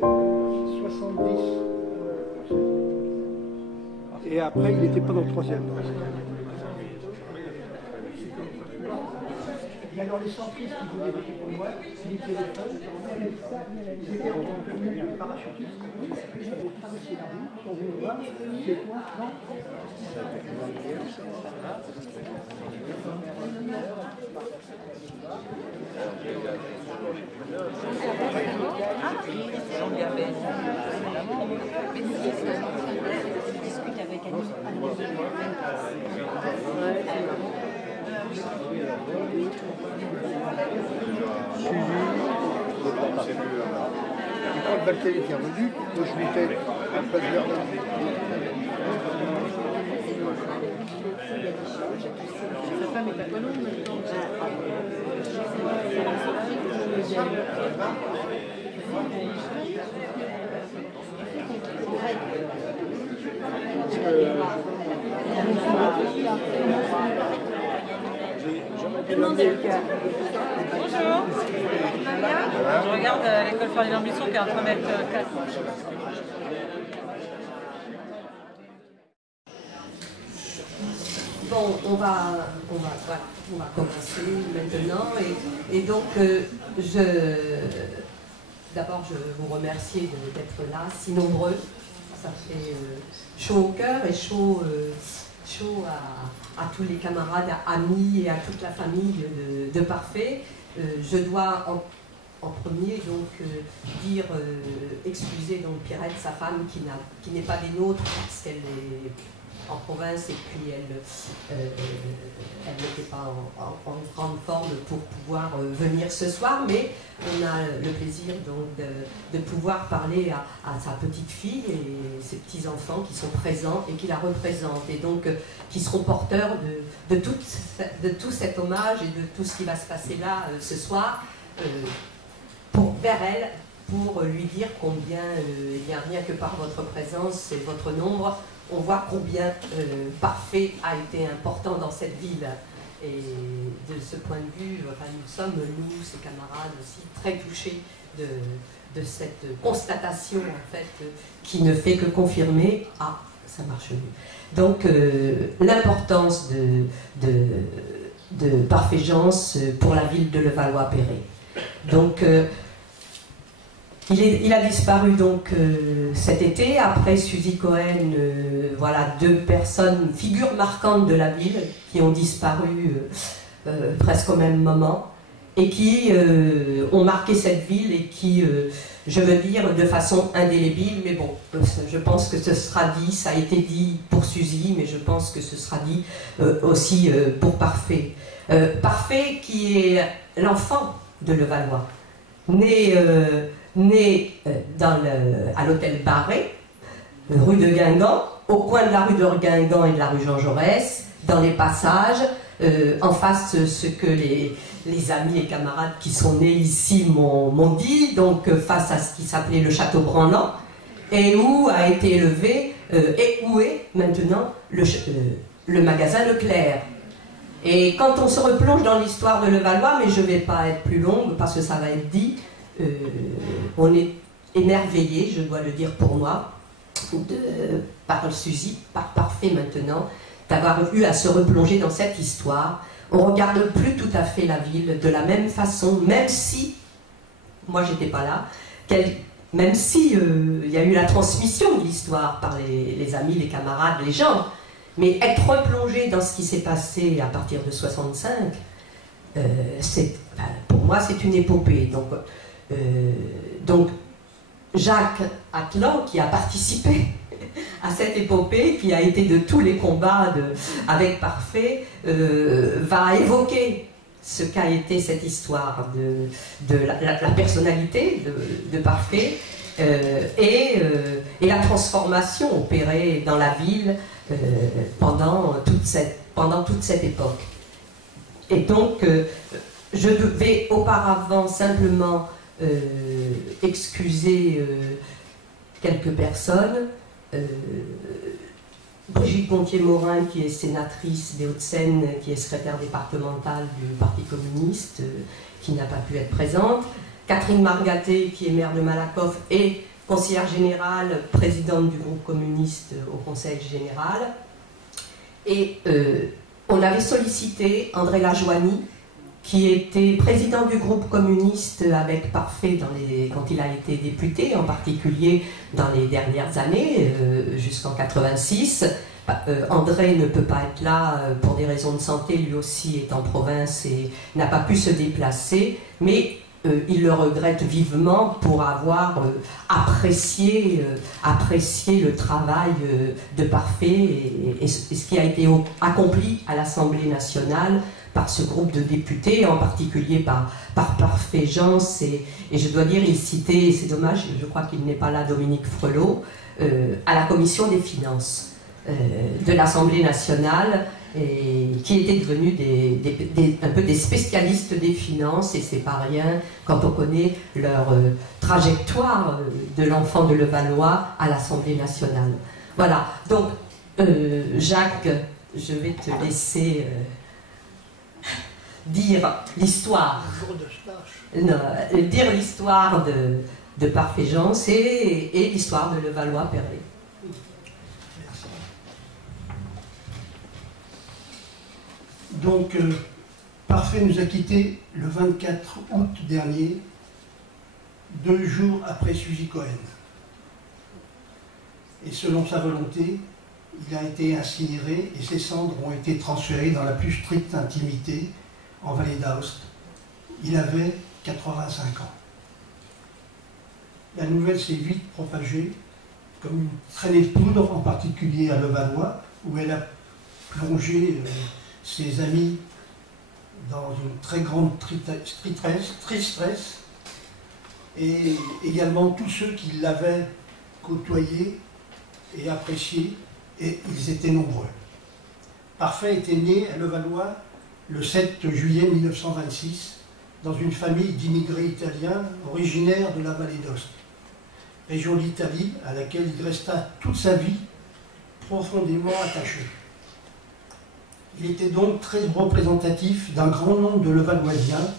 70. Et après, il n'était pas dans le troisième. Et alors les centristes qui voulaient voter pour moi, c'est les téléphones, ils étaient en parachutistes, ils avaient traversé la rue, ils sont venus voir, c'est quoi, non? Jean Gabet. Je discute avec Annie. Et quand le Baltel était revenu, moi je m'étais à Place Verdun. Sa femme est à Colombe maintenant. Bonjour. Je regarde l'école Ferdinand Buisson qui est en train d'être 4. Bon, on va commencer maintenant et donc d'abord je vous remercie d'être là, si nombreux. Ça fait chaud au cœur et chaud à tous les camarades, amis et à toute la famille de Parfait. Je dois en premier donc dire, excuser donc Pierrette, sa femme, qui n'est pas des nôtres parce qu'elle est en province et puis elle n'était pas en grande forme pour pouvoir venir ce soir, mais on a le plaisir donc de pouvoir parler à sa petite fille et ses petits-enfants qui sont présents et qui la représentent et donc qui seront porteurs de tout cet hommage et de tout ce qui va se passer là ce soir vers elle, pour lui dire combien, eh bien, rien que par votre présence et votre nombre, on voit combien Parfait a été important dans cette ville. Et de ce point de vue, enfin, nous sommes, nous, ses camarades aussi, très touchés de cette constatation, en fait, qui ne fait que confirmer « Ah, ça marche mieux ». Donc, l'importance de Parfait-Jeance pour la ville de Levallois-Perret. Donc, il a disparu donc cet été, après Suzy Cohen, voilà, 2 personnes, figures marquantes de la ville, qui ont disparu presque au même moment, et qui ont marqué cette ville, et qui, je veux dire, de façon indélébile, mais bon, je pense que ce sera dit, ça a été dit pour Suzy, mais je pense que ce sera dit aussi pour Parfait. Parfait qui est l'enfant de Levallois, né à l'hôtel Barré, rue de Guingamp, au coin de la rue de Guingamp et de la rue Jean Jaurès, dans les passages, en face ce que les amis et camarades qui sont nés ici m'ont dit, donc face à ce qui s'appelait le château Branlant, et où a été élevé, et où est maintenant le magasin Leclerc. Et quand on se replonge dans l'histoire de Levallois, mais je ne vais pas être plus longue parce que ça va être dit, on est émerveillé, je dois le dire pour moi, par Suzy, par Parfait maintenant, d'avoir eu à se replonger dans cette histoire. On ne regarde plus tout à fait la ville de la même façon, même si, moi j'étais pas là, même si il y a eu la transmission de l'histoire par les amis, les camarades, les gens, mais être replongé dans ce qui s'est passé à partir de 65, pour moi c'est une épopée. Donc Jacques Atlan, qui a participé à cette épopée, qui a été de tous les combats avec Parfait, va évoquer ce qu'a été cette histoire de la personnalité de Parfait et la transformation opérée dans la ville pendant toute cette époque. Et donc, je devais auparavant simplement excuser quelques personnes. Brigitte Gontier-Morin, qui est sénatrice des Hauts-de-Seine, qui est secrétaire départementale du Parti communiste, qui n'a pas pu être présente. Catherine Margaté, qui est maire de Malakoff, et conseillère générale, présidente du groupe communiste au Conseil général. Et on avait sollicité André Lajoigny, qui était président du groupe communiste avec Parfait quand il a été député, en particulier dans les dernières années, jusqu'en 86. André ne peut pas être là pour des raisons de santé, lui aussi est en province et n'a pas pu se déplacer, mais il le regrette vivement pour avoir apprécié le travail de Parfait et ce qui a été accompli à l'Assemblée nationale par ce groupe de députés, en particulier par Parfait Jean, et je dois dire, il citait, c'est dommage, je crois qu'il n'est pas là, Dominique Frelot, à la commission des finances de l'Assemblée nationale, et qui étaient devenus un peu des spécialistes des finances, et c'est pas rien quand on connaît leur trajectoire de l'enfant de Levallois à l'Assemblée nationale. Voilà, donc Jacques, je vais te laisser dire l'histoire. Dire l'histoire de Parfait Jean et l'histoire de Levallois-Perret. Donc, Parfait nous a quittés le 24 août dernier, 2 jours après Suzy Cohen. Et selon sa volonté, il a été incinéré et ses cendres ont été transférées dans la plus stricte intimité en vallée d'Aoste. Il avait 85 ans. La nouvelle s'est vite propagée comme une traînée de poudre, en particulier à Levallois, où elle a plongé ses amis dans une très grande tristesse, et également tous ceux qui l'avaient côtoyé et apprécié, et ils étaient nombreux. Parfait était né à Levallois le 7 juillet 1926 dans une famille d'immigrés italiens originaires de la vallée d'Aoste, région d'Italie à laquelle il resta toute sa vie profondément attaché. Il était donc très représentatif d'un grand nombre de Levalloisiens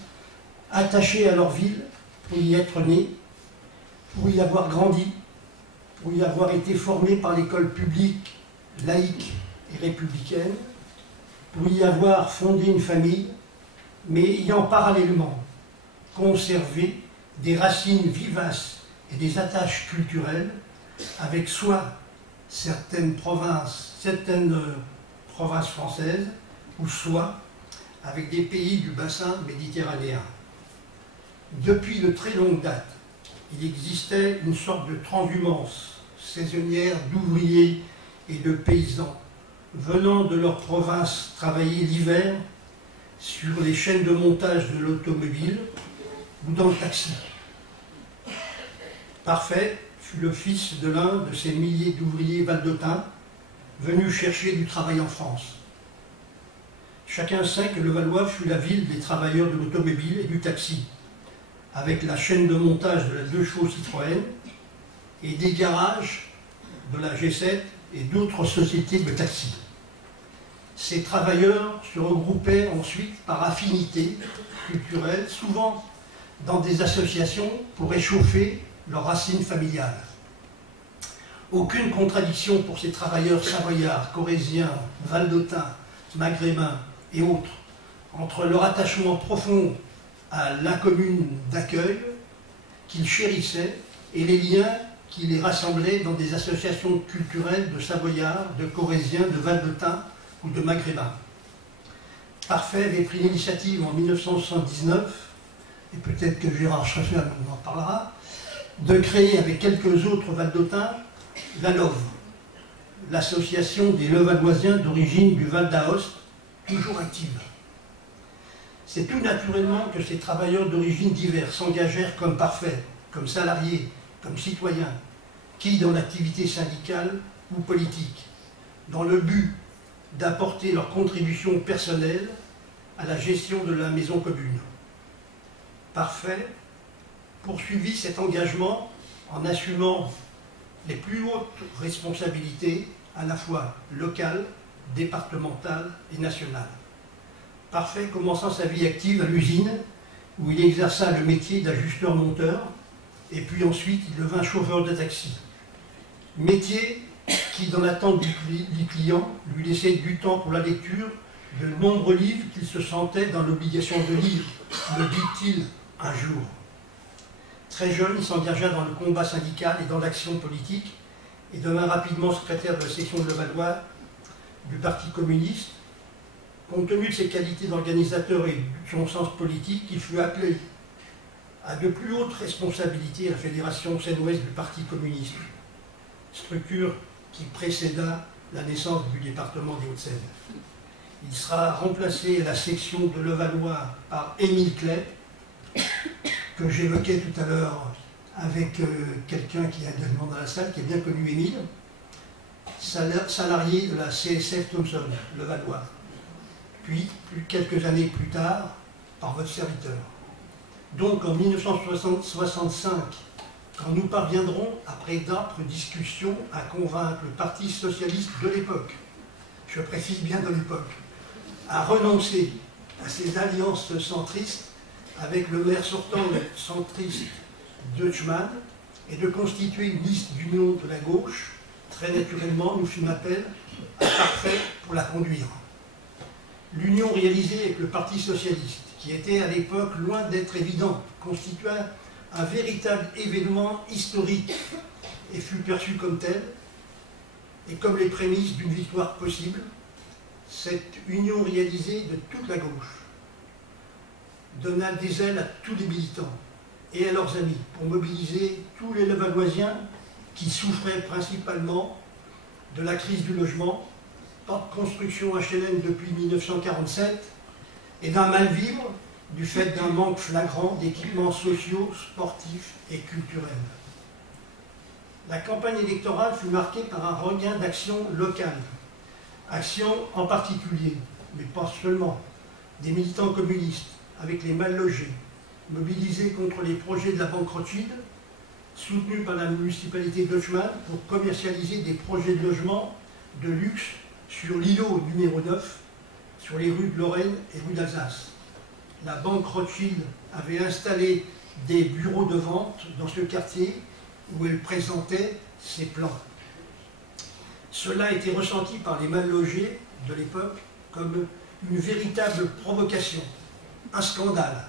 attachés à leur ville pour y être nés, pour y avoir grandi, pour y avoir été formés par l'école publique, laïque et républicaine, pour y avoir fondé une famille, mais ayant parallèlement conservé des racines vivaces et des attaches culturelles avec soit certaines provinces françaises, ou soit avec des pays du bassin méditerranéen. Depuis de très longue date, il existait une sorte de transhumance saisonnière d'ouvriers et de paysans venant de leur province travailler l'hiver sur les chaînes de montage de l'automobile ou dans le taxi. Parfait fut le fils de l'un de ces milliers d'ouvriers valdôtains venus chercher du travail en France. Chacun sait que Levallois fut la ville des travailleurs de l'automobile et du taxi, avec la chaîne de montage de la 2 chevaux Citroën et des garages de la G7 et d'autres sociétés de taxi. Ces travailleurs se regroupaient ensuite par affinité culturelle, souvent dans des associations pour échauffer leurs racines familiales. Aucune contradiction pour ces travailleurs savoyards, corréziens, valdôtains, maghrébins et autres entre leur attachement profond à la commune d'accueil qu'ils chérissaient et les liens qui les rassemblaient dans des associations culturelles de Savoyards, de Corréziens, de Valdôtains ou de Maghrébins. Parfait avait pris l'initiative en 1979, et peut-être que Gérard Schaffer nous en parlera, de créer avec quelques autres Valdôtains la LOV, l'association des Levalloisiens d'origine du Val d'Aoste, toujours active. C'est tout naturellement que ces travailleurs d'origine diverses s'engagèrent comme Parfait, comme salariés, comme citoyens, qui dans l'activité syndicale ou politique, dans le but d'apporter leur contribution personnelle à la gestion de la maison commune. Parfait poursuivit cet engagement en assumant les plus hautes responsabilités à la fois locales, départementales et nationales. Parfait commençant sa vie active à l'usine, où il exerça le métier d'ajusteur-monteur, et puis ensuite il devint chauffeur de taxi. Métier qui, dans l'attente du client, lui laissait du temps pour la lecture de nombreux livres qu'il se sentait dans l'obligation de lire, me dit-il un jour. Très jeune, il s'engagea dans le combat syndical et dans l'action politique, et devint rapidement secrétaire de la section de Levallois du Parti communiste. Compte tenu de ses qualités d'organisateur et de son sens politique, il fut appelé à de plus hautes responsabilités à la Fédération Seine-Ouest du Parti communiste, structure qui précéda la naissance du département des Hauts-de-Seine. Il sera remplacé à la section de Levallois par Émile Clay, que j'évoquais tout à l'heure avec quelqu'un qui est également dans la salle, qui est bien connu, Émile, salarié de la CSF Thomson, Levallois, puis quelques années plus tard, par votre serviteur. Donc en 1965, quand nous parviendrons, après d'âpres discussions, à convaincre le Parti socialiste de l'époque, je précise bien de l'époque, à renoncer à ses alliances centristes avec le maire sortant centriste Deutschmann et de constituer une liste d'union de la gauche, très naturellement, nous fîmes appel à Parfait pour la conduire. L'union réalisée avec le Parti socialiste, qui était à l'époque loin d'être évident, constitua un véritable événement historique et fut perçu comme tel, et comme les prémices d'une victoire possible. Cette union réalisée de toute la gauche donna des ailes à tous les militants et à leurs amis pour mobiliser tous les Levalloisiens qui souffraient principalement de la crise du logement, pas de construction HLM depuis 1947 et d'un mal-vivre du fait d'un manque flagrant d'équipements sociaux, sportifs et culturels. La campagne électorale fut marquée par un regain d'action locale. Action en particulier, mais pas seulement, des militants communistes avec les mal logés, mobilisés contre les projets de la Banque Rothschild, soutenus par la municipalité d'Haussmann pour commercialiser des projets de logement de luxe sur l'îlot numéro 9, sur les rues de Lorraine et rue d'Alsace. La Banque Rothschild avait installé des bureaux de vente dans ce quartier où elle présentait ses plans. Cela a été ressenti par les mal logés de l'époque comme une véritable provocation, un scandale.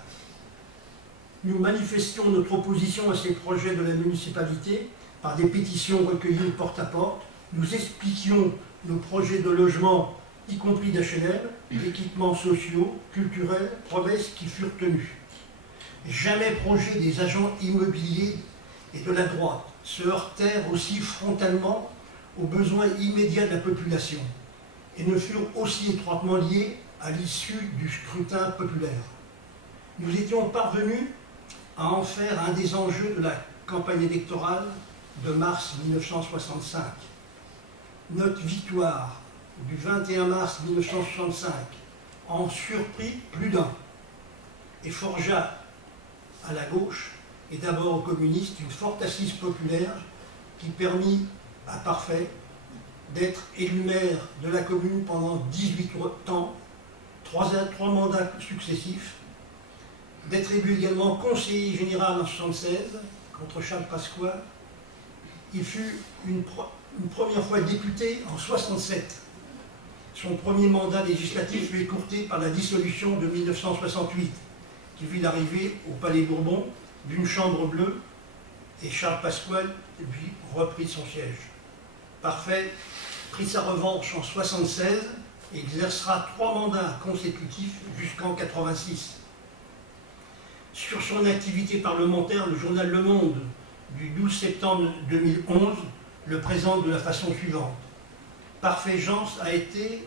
Nous manifestions notre opposition à ces projets de la municipalité par des pétitions recueillies porte à porte. Nous expliquions nos projets de logement, y compris d'HLM, d'équipements sociaux, culturels, promesses qui furent tenues. Jamais projet des agents immobiliers et de la droite se heurtèrent aussi frontalement aux besoins immédiats de la population et ne furent aussi étroitement liés à l'issue du scrutin populaire. Nous étions parvenus à en faire un des enjeux de la campagne électorale de mars 1965. Notre victoire du 21 mars 1965 en surprit plus d'un et forgea à la gauche et d'abord aux communistes une forte assise populaire qui permit à Parfait d'être élu maire de la commune pendant 18 ans, trois mandats successifs, d'être élu également conseiller général en 1976 contre Charles Pasqua. Il fut une première fois député en 1967. Son premier mandat législatif fut écourté par la dissolution de 1968, qui vit l'arrivée au Palais Bourbon d'une chambre bleue, et Charles Pasqua lui reprit son siège. Parfait prit sa revanche en 1976 et exercera 3 mandats consécutifs jusqu'en 1986. Sur son activité parlementaire, le journal Le Monde du 12 septembre 2011 le présente de la façon suivante. Parfait Jean a été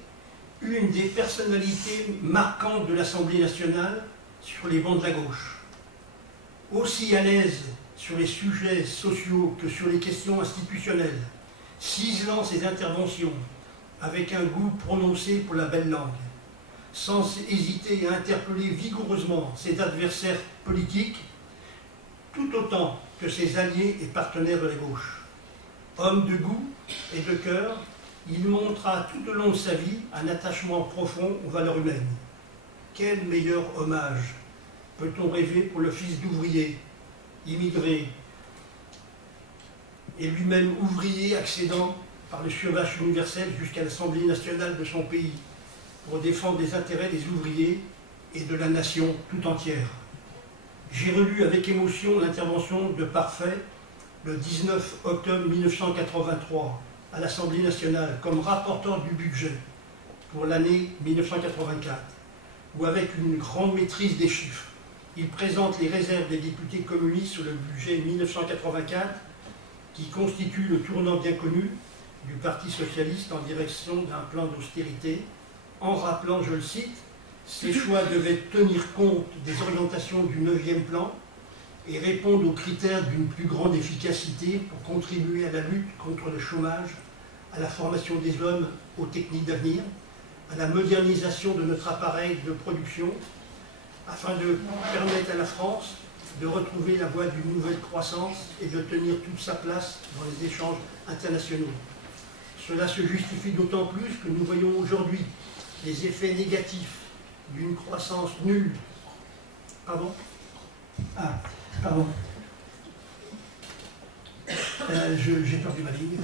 une des personnalités marquantes de l'Assemblée nationale sur les bancs de la gauche. Aussi à l'aise sur les sujets sociaux que sur les questions institutionnelles, ciselant ses interventions avec un goût prononcé pour la belle langue, sans hésiter à interpeller vigoureusement ses adversaires politiques, tout autant que ses alliés et partenaires de la gauche. Homme de goût et de cœur, il montra tout au long de sa vie un attachement profond aux valeurs humaines. Quel meilleur hommage peut-on rêver pour le fils d'ouvrier, immigré, et lui-même ouvrier accédant par le survache universel jusqu'à l'Assemblée nationale de son pays pour défendre les intérêts des ouvriers et de la nation tout entière. J'ai relu avec émotion l'intervention de Parfait le 19 octobre 1983 à l'Assemblée nationale comme rapporteur du budget pour l'année 1984, où avec une grande maîtrise des chiffres, il présente les réserves des députés communistes sur le budget 1984 qui constitue le tournant bien connu du Parti socialiste en direction d'un plan d'austérité, en rappelant, je le cite, « Ces choix devaient tenir compte des orientations du 9e plan et répondre aux critères d'une plus grande efficacité pour contribuer à la lutte contre le chômage, à la formation des hommes aux techniques d'avenir, à la modernisation de notre appareil de production, afin de permettre à la France de retrouver la voie d'une nouvelle croissance et de tenir toute sa place dans les échanges internationaux. Cela se justifie d'autant plus que nous voyons aujourd'hui les effets négatifs d'une croissance nulle. Pardon ? Ah, pardon. J'ai perdu ma ligne.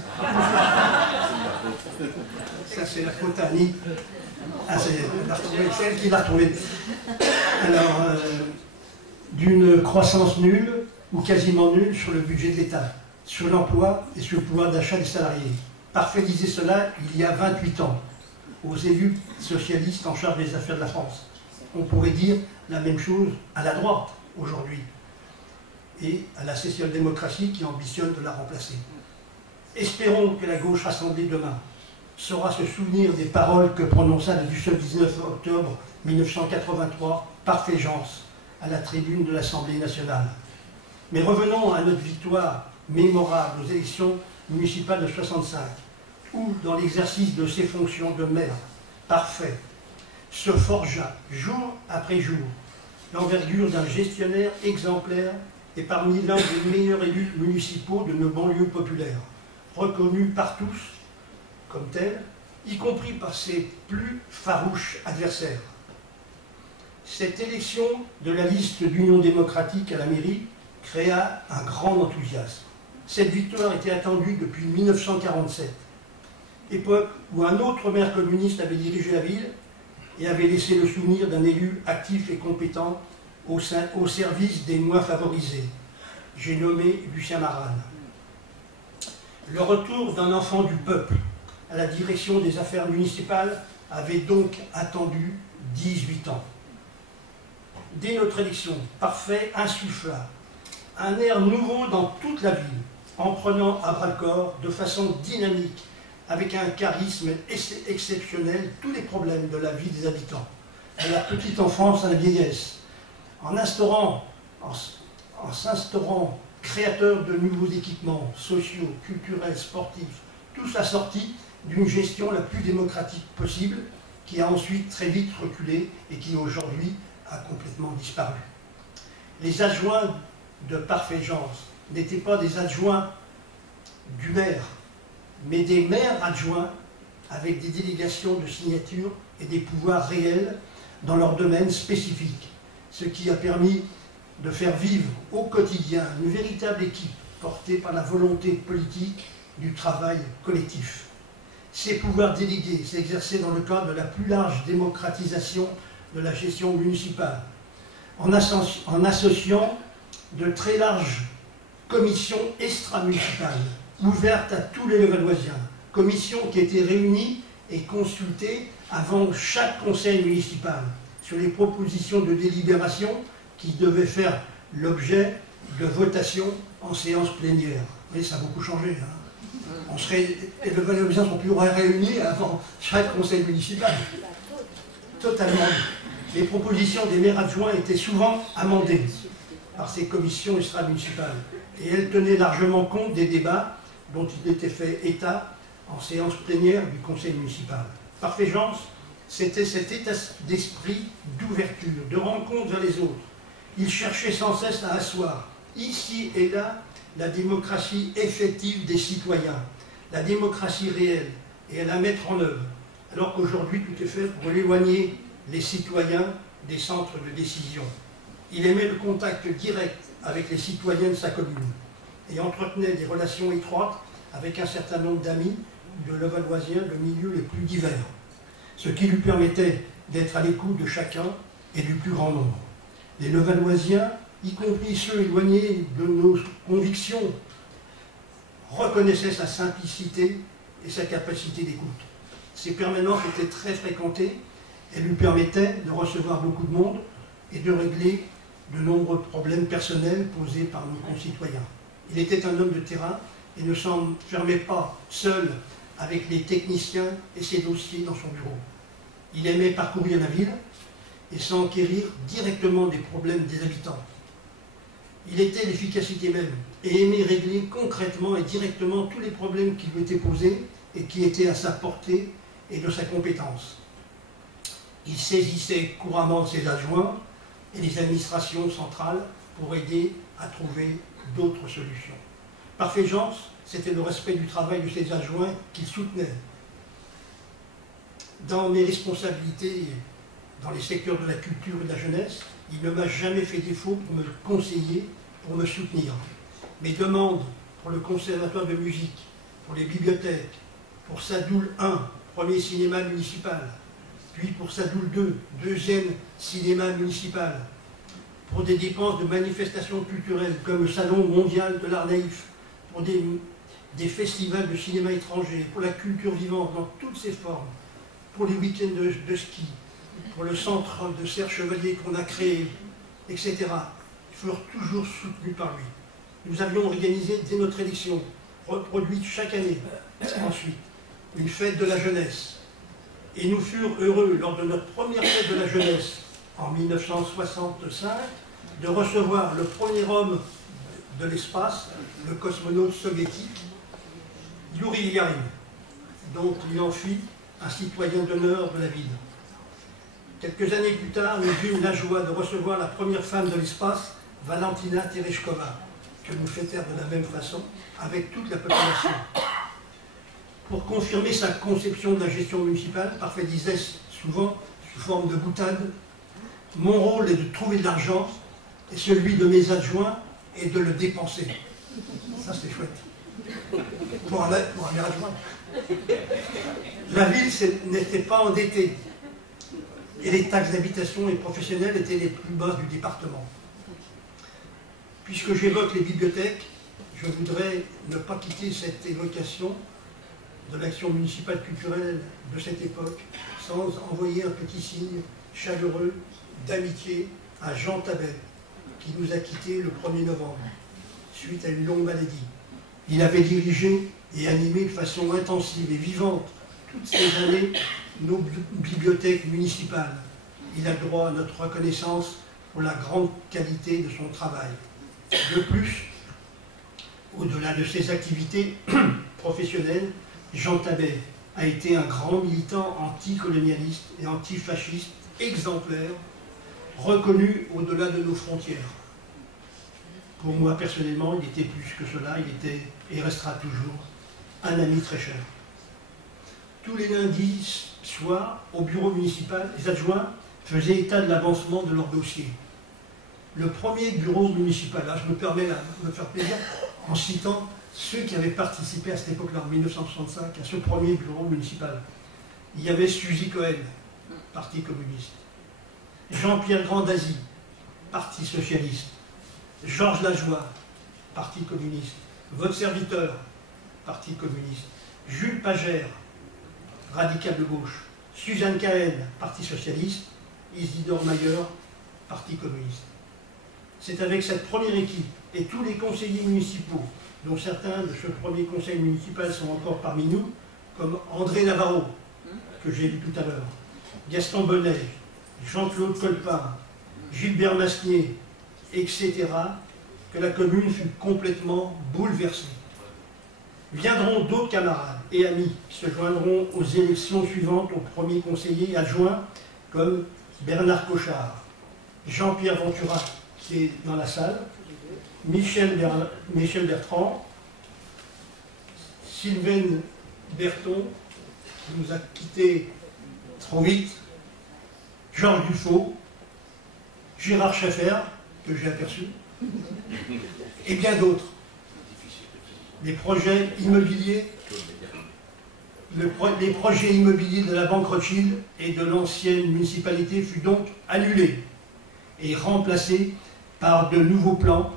Ça, c'est la faute à Annie. Ah, c'est elle qui l'a retrouvée. Alors, d'une croissance nulle ou quasiment nulle sur le budget de l'État, sur l'emploi et sur le pouvoir d'achat des salariés. Parfait disait cela il y a 28 ans, aux élus socialistes en charge des affaires de la France. On pourrait dire la même chose à la droite aujourd'hui et à la social-démocratie qui ambitionne de la remplacer. Espérons que la gauche rassemblée demain saura se souvenir des paroles que prononça le 19 octobre 1983 Parfait Jean à la tribune de l'Assemblée nationale. Mais revenons à notre victoire mémorable aux élections municipales de 65, où, dans l'exercice de ses fonctions de maire, Parfait se forgea jour après jour l'envergure d'un gestionnaire exemplaire et parmi l'un des meilleurs élus municipaux de nos banlieues populaires, reconnu par tous comme tel, y compris par ses plus farouches adversaires. Cette élection de la liste d'Union démocratique à la mairie créa un grand enthousiasme. Cette victoire était attendue depuis 1947, époque où un autre maire communiste avait dirigé la ville et avait laissé le souvenir d'un élu actif et compétent au service des moins favorisés. J'ai nommé Lucien Marane. Le retour d'un enfant du peuple à la direction des affaires municipales avait donc attendu 18 ans. Dès notre élection, Parfait insuffla un air nouveau dans toute la ville, en prenant à bras-le-corps, de façon dynamique, avec un charisme exceptionnel, tous les problèmes de la vie des habitants, de la petite enfance à la vieillesse, en s'instaurant créateur de nouveaux équipements sociaux, culturels, sportifs, tous assortis d'une gestion la plus démocratique possible, qui a ensuite très vite reculé et qui aujourd'hui a complètement disparu. Les adjoints de Parfait Jean n'étaient pas des adjoints du maire, mais des maires adjoints avec des délégations de signature et des pouvoirs réels dans leur domaine spécifique, ce qui a permis de faire vivre au quotidien une véritable équipe portée par la volonté politique du travail collectif. Ces pouvoirs délégués s'exerçaient dans le cadre de la plus large démocratisation de la gestion municipale, en associant de très larges commissions extra-municipales, ouvertes à tous les Levalloisiens, commissions qui étaient réunies et consultées avant chaque conseil municipal, sur les propositions de délibération qui devaient faire l'objet de votation en séance plénière. Vous voyez, ça a beaucoup changé. Hein. Les Levalloisiens sont plus réunis avant chaque conseil municipal. Totalement. Les propositions des maires adjoints étaient souvent amendées par ces commissions extra-municipales. Et elles tenaient largement compte des débats dont il était fait état en séance plénière du conseil municipal. Parfait Jean, c'était cet état d'esprit d'ouverture, de rencontre vers les autres. Il cherchait sans cesse à asseoir, ici et là, la démocratie effective des citoyens, la démocratie réelle, et à la mettre en œuvre, alors qu'aujourd'hui tout est fait pour éloigner les citoyens des centres de décision. Il aimait le contact direct avec les citoyens de sa commune et entretenait des relations étroites avec un certain nombre d'amis de Levalloisiens de milieux les plus divers, ce qui lui permettait d'être à l'écoute de chacun et du plus grand nombre. Les Levalloisiens, y compris ceux éloignés de nos convictions, reconnaissaient sa simplicité et sa capacité d'écoute. Ses permanences étaient très fréquentées et lui permettaient de recevoir beaucoup de monde et de régler de nombreux problèmes personnels posés par nos concitoyens. Il était un homme de terrain et ne s'enfermait pas seul avec les techniciens et ses dossiers dans son bureau. Il aimait parcourir la ville et s'enquérir directement des problèmes des habitants. Il était l'efficacité même et aimait régler concrètement et directement tous les problèmes qui lui étaient posés et qui étaient à sa portée et de sa compétence. Il saisissait couramment ses adjoints et les administrations centrales pour aider à trouver d'autres solutions. Par Féjance, c'était le respect du travail de ses adjoints qu'il soutenait. Dans mes responsabilités dans les secteurs de la culture et de la jeunesse, il ne m'a jamais fait défaut pour me conseiller, pour me soutenir. Mes demandes pour le conservatoire de musique, pour les bibliothèques, pour Sadoul 1, premier cinéma municipal, puis pour Sadoul 2, deuxième cinéma municipal, pour des dépenses de manifestations culturelles comme le Salon mondial de l'art naïf, pour des festivals de cinéma étranger, pour la culture vivante dans toutes ses formes, pour les week-ends de ski, pour le centre de Serre Chevalier qu'on a créé, etc. Ils furent toujours soutenus par lui. Nous avions organisé dès notre élection, reproduite chaque année, ensuite, une fête de la jeunesse. Et nous furent heureux, lors de notre première fête de la jeunesse, en 1965, de recevoir le premier homme de l'espace, le cosmonaute soviétique, Youri Gagarin, dont il en fit un citoyen d'honneur de la ville. Quelques années plus tard, nous eûmes la joie de recevoir la première femme de l'espace, Valentina Tereshkova, que nous fêtèrent de la même façon, avec toute la population. Pour confirmer sa conception de la gestion municipale, Parfait disait souvent, sous forme de boutade, « Mon rôle est de trouver de l'argent, et celui de mes adjoints est de le dépenser. » Ça, c'est chouette. Pour un adjoint. La ville n'était pas endettée, et les taxes d'habitation et professionnelles étaient les plus basses du département. Puisque j'évoque les bibliothèques, je voudrais ne pas quitter cette évocation de l'action municipale culturelle de cette époque sans envoyer un petit signe chaleureux d'amitié à Jean Tabet, qui nous a quittés le 1er novembre, suite à une longue maladie. Il avait dirigé et animé de façon intensive et vivante toutes ces années nos bibliothèques municipales. Il a droit à notre reconnaissance pour la grande qualité de son travail. De plus, au-delà de ses activités professionnelles, Jean Tabet a été un grand militant anticolonialiste et antifasciste exemplaire, reconnu au-delà de nos frontières. Pour moi, personnellement, il était plus que cela, il était et restera toujours un ami très cher. Tous les lundis soirs, au bureau municipal, les adjoints faisaient état de l'avancement de leur dossier. Le premier bureau municipal, là je me permets de me faire plaisir en citant ceux qui avaient participé à cette époque-là, en 1965, à ce premier bureau municipal. Il y avait Suzy Cohen, Parti communiste. Jean-Pierre Grandazzi, Parti socialiste. Georges Lajoie, Parti communiste. Votre serviteur, Parti communiste. Jules Pagère, radical de gauche. Suzanne Cahen, Parti socialiste. Isidore Mayer, Parti communiste. C'est avec cette première équipe et tous les conseillers municipaux, dont certains de ce premier conseil municipal sont encore parmi nous, comme André Navarro, que j'ai vu tout à l'heure, Gaston Bonnet, Jean-Claude Colpin, Gilbert Masnier, etc., que la commune fut complètement bouleversée. Viendront d'autres camarades et amis qui se joindront aux élections suivantes au premier conseiller adjoint, comme Bernard Cochard, Jean-Pierre Ventura, qui est dans la salle, Michel Bertrand, Sylvaine Berton, qui nous a quittés trop vite, Georges Dufaux, Gérard Schaffer, que j'ai aperçus, et bien d'autres. Les projets immobiliers, les projets immobiliers de la Banque Rothschild et de l'ancienne municipalité furent donc annulés et remplacés par de nouveaux plans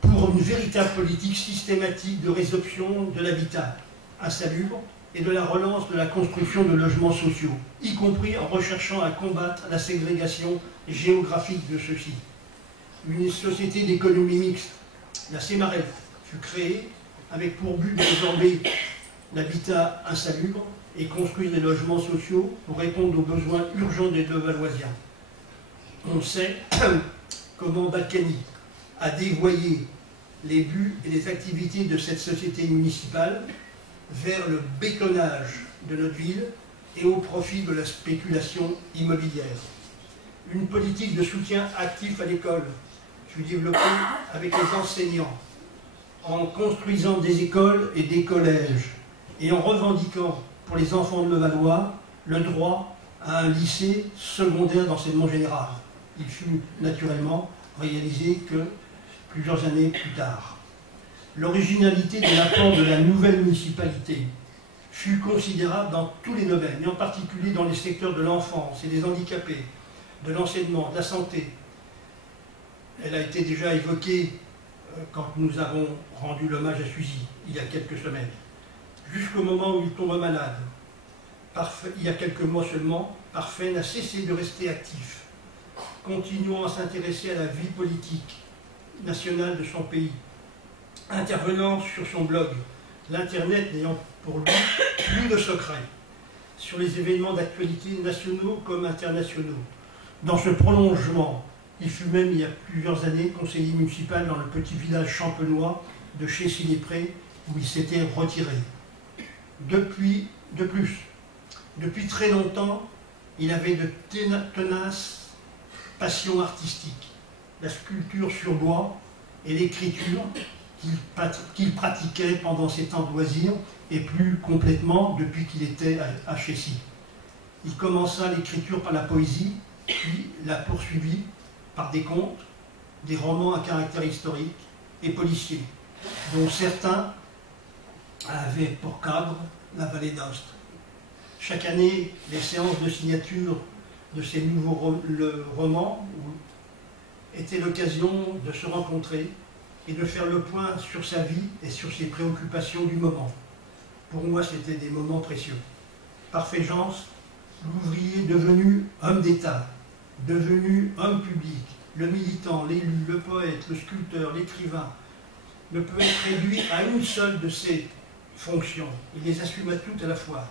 pour une véritable politique systématique de résorption de l'habitat insalubre et de la relance de la construction de logements sociaux, y compris en recherchant à combattre la ségrégation géographique de ceux-ci. Une société d'économie mixte, la CEMAREF, fut créée avec pour but de résorber l'habitat insalubre et construire des logements sociaux pour répondre aux besoins urgents des Levalloisiens. On sait comment Balkany a dévoyé les buts et les activités de cette société municipale vers le bétonnage de notre ville et au profit de la spéculation immobilière. Une politique de soutien actif à l'école fut développée avec les enseignants en construisant des écoles et des collèges et en revendiquant pour les enfants de Levallois le droit à un lycée secondaire d'enseignement général. Il fut naturellement réalisé que plusieurs années plus tard. L'originalité de l'apport de la nouvelle municipalité fut considérable dans tous les domaines, et en particulier dans les secteurs de l'enfance et des handicapés, de l'enseignement, de la santé. Elle a été déjà évoquée quand nous avons rendu l'hommage à Suzy, il y a quelques semaines, jusqu'au moment où il tombe malade. Parfait, il y a quelques mois seulement, Parfait n'a cessé de rester actif, continuant à s'intéresser à la vie politique nationale de son pays, intervenant sur son blog, l'Internet n'ayant pour lui plus de secret, sur les événements d'actualité nationaux comme internationaux. Dans ce prolongement, il fut même, il y a plusieurs années, conseiller municipal dans le petit village champenois de Chessy-les-Prés, où il s'était retiré. Depuis très longtemps, il avait de tenaces passions artistiques, la sculpture sur bois et l'écriture qu'il pratiquait pendant ses temps de loisirs, et plus complètement depuis qu'il était à Chessy. Il commença l'écriture par la poésie, puis la poursuivit par des contes, des romans à caractère historique et policier, dont certains avaient pour cadre la vallée d'Aoste. Chaque année, les séances de signature de ces nouveaux romans étaient l'occasion de se rencontrer et de faire le point sur sa vie et sur ses préoccupations du moment. Pour moi, c'était des moments précieux. Parfait Jean, l'ouvrier devenu homme d'État, devenu homme public, le militant, l'élu, le poète, le sculpteur, l'écrivain, ne peut être réduit à une seule de ses fonctions. Il les assuma toutes à la fois.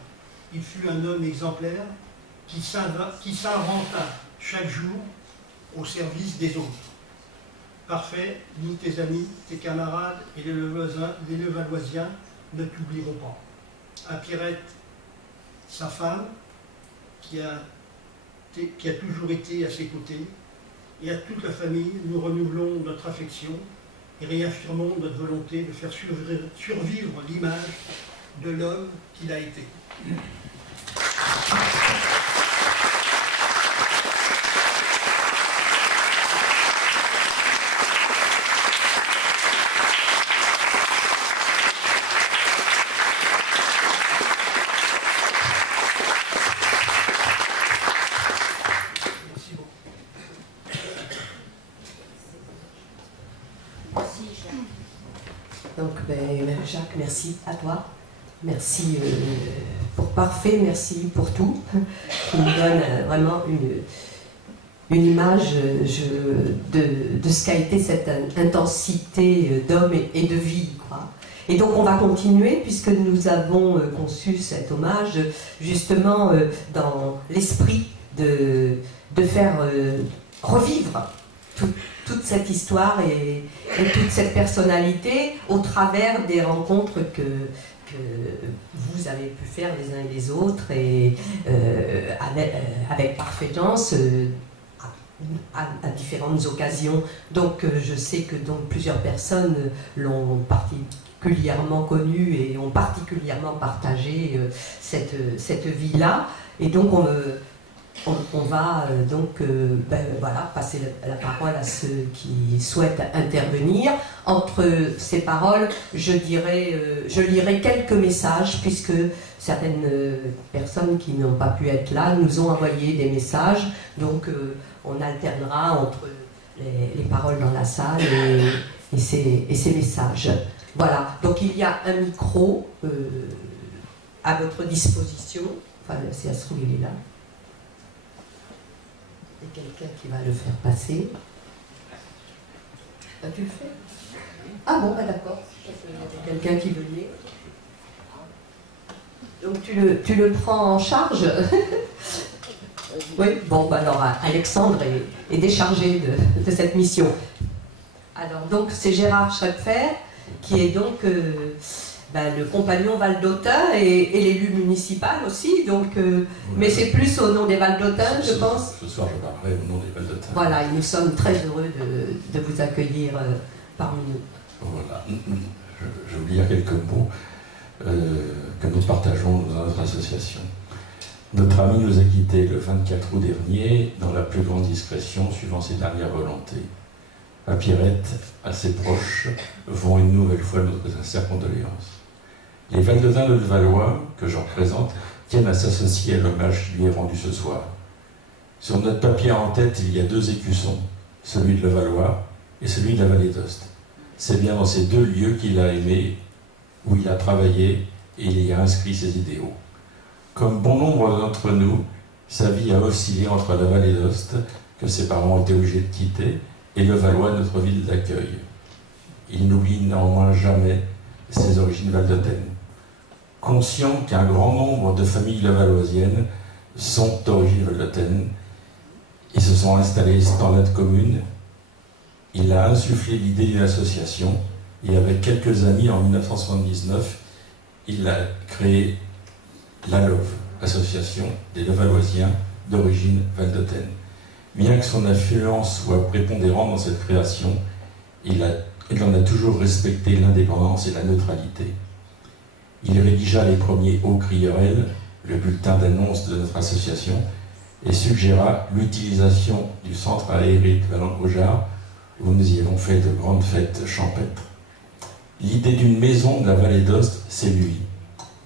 Il fut un homme exemplaire qui s'inventa chaque jour au service des autres. Parfait, nous, tes amis, tes camarades et les Levalloisiens ne t'oublieront pas. À Pierrette, sa femme, qui a toujours été à ses côtés, et à toute la famille, nous renouvelons notre affection et réaffirmons notre volonté de faire survivre l'image de l'homme qu'il a été. Donc, Jacques, merci à toi. Merci pour Parfait, merci pour tout. Qui nous donne vraiment une image de ce qu'a été cette intensité d'homme et de vie, quoi. Et donc on va continuer, puisque nous avons conçu cet hommage justement dans l'esprit de faire revivre toute cette histoire et toute cette personnalité au travers des rencontres que vous avez pu faire les uns et les autres, et avec Parfait Jean à différentes occasions. Donc je sais que donc, plusieurs personnes l'ont particulièrement connu et ont particulièrement partagé cette vie-là. Et donc on va donc voilà, passer la parole à ceux qui souhaitent intervenir. Entre ces paroles, je lirai quelques messages, puisque certaines personnes qui n'ont pas pu être là nous ont envoyé des messages. Donc on alternera entre les paroles dans la salle et ces messages. Voilà, donc il y a un micro à votre disposition. Enfin, si ça se trouve, il est là. Il y a quelqu'un qui va le faire passer. Ah, tu le fais? Ah bon, d'accord. Il y a quelqu'un qui veut lire. Donc tu le prends en charge. Oui, bon, alors Alexandre est déchargé de cette mission. Alors donc c'est Gérard Schroepfer qui est donc le compagnon valdôtain et l'élu municipal aussi, donc, mais c'est plus au nom des valdôtains, je pense. Ce soir, je parlerai au nom des valdôtains. Voilà, et nous sommes très heureux de vous accueillir parmi nous. Voilà, je vais lire quelques mots que nous partageons dans notre association. Notre ami nous a quittés le 24 août dernier dans la plus grande discrétion, suivant ses dernières volontés. À Pierrette, à ses proches, vont une nouvelle fois notre sincère condoléance. Les Valdôtains de Levallois, que je représente, tiennent à s'associer à l'hommage qui lui est rendu ce soir. Sur notre papier en tête, il y a deux écussons, celui de Levallois et celui de la vallée d'Ost. C'est bien dans ces deux lieux qu'il a aimé, où il a travaillé et il y a inscrit ses idéaux. Comme bon nombre d'entre nous, sa vie a oscillé entre la vallée d'Ost, que ses parents ont été obligés de quitter, et Levallois, notre ville d'accueil. Il n'oublie néanmoins jamais ses origines valdôtaines. Conscient qu'un grand nombre de familles levalloisiennes sont d'origine valdôtaine et se sont installées dans notre commune, il a insufflé l'idée d'une association et avec quelques amis en 1979, il a créé l'ALOV, Association des Levalloisiens d'origine valdôtaine. Bien que son influence soit prépondérante dans cette création, il en a toujours respecté l'indépendance et la neutralité. Il rédigea les premiers hauts criorels, le bulletin d'annonce de notre association, et suggéra l'utilisation du centre aéré de Valence-Rougeard, où nous y avons fait de grandes fêtes champêtres. L'idée d'une maison de la vallée d'Ost, c'est lui.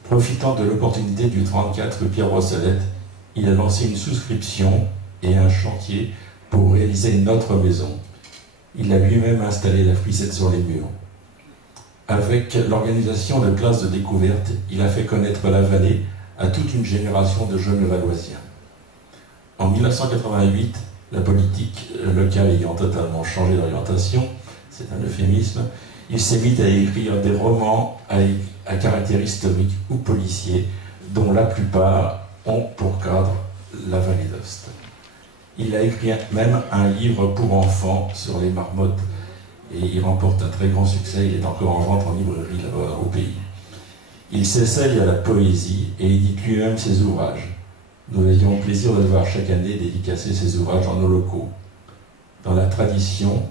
Profitant de l'opportunité du 34 rue Pierre-Brossolette, il a lancé une souscription et un chantier pour réaliser notre maison. Il a lui-même installé la frisette sur les murs. Avec l'organisation de classes de découverte, il a fait connaître la vallée à toute une génération de jeunes Levalloisiens. En 1988, la politique locale ayant totalement changé d'orientation, c'est un euphémisme, il s'est mis à écrire des romans à caractère historique ou policier, dont la plupart ont pour cadre la vallée d'Ost. Il a écrit même un livre pour enfants sur les marmottes et il remporte un très grand succès. Il est encore en vente en librairie là-bas au pays. Il s'essaye à la poésie et édite lui-même ses ouvrages. Nous avions le plaisir de le voir chaque année dédicacer ses ouvrages en nos locaux. Dans la tradition,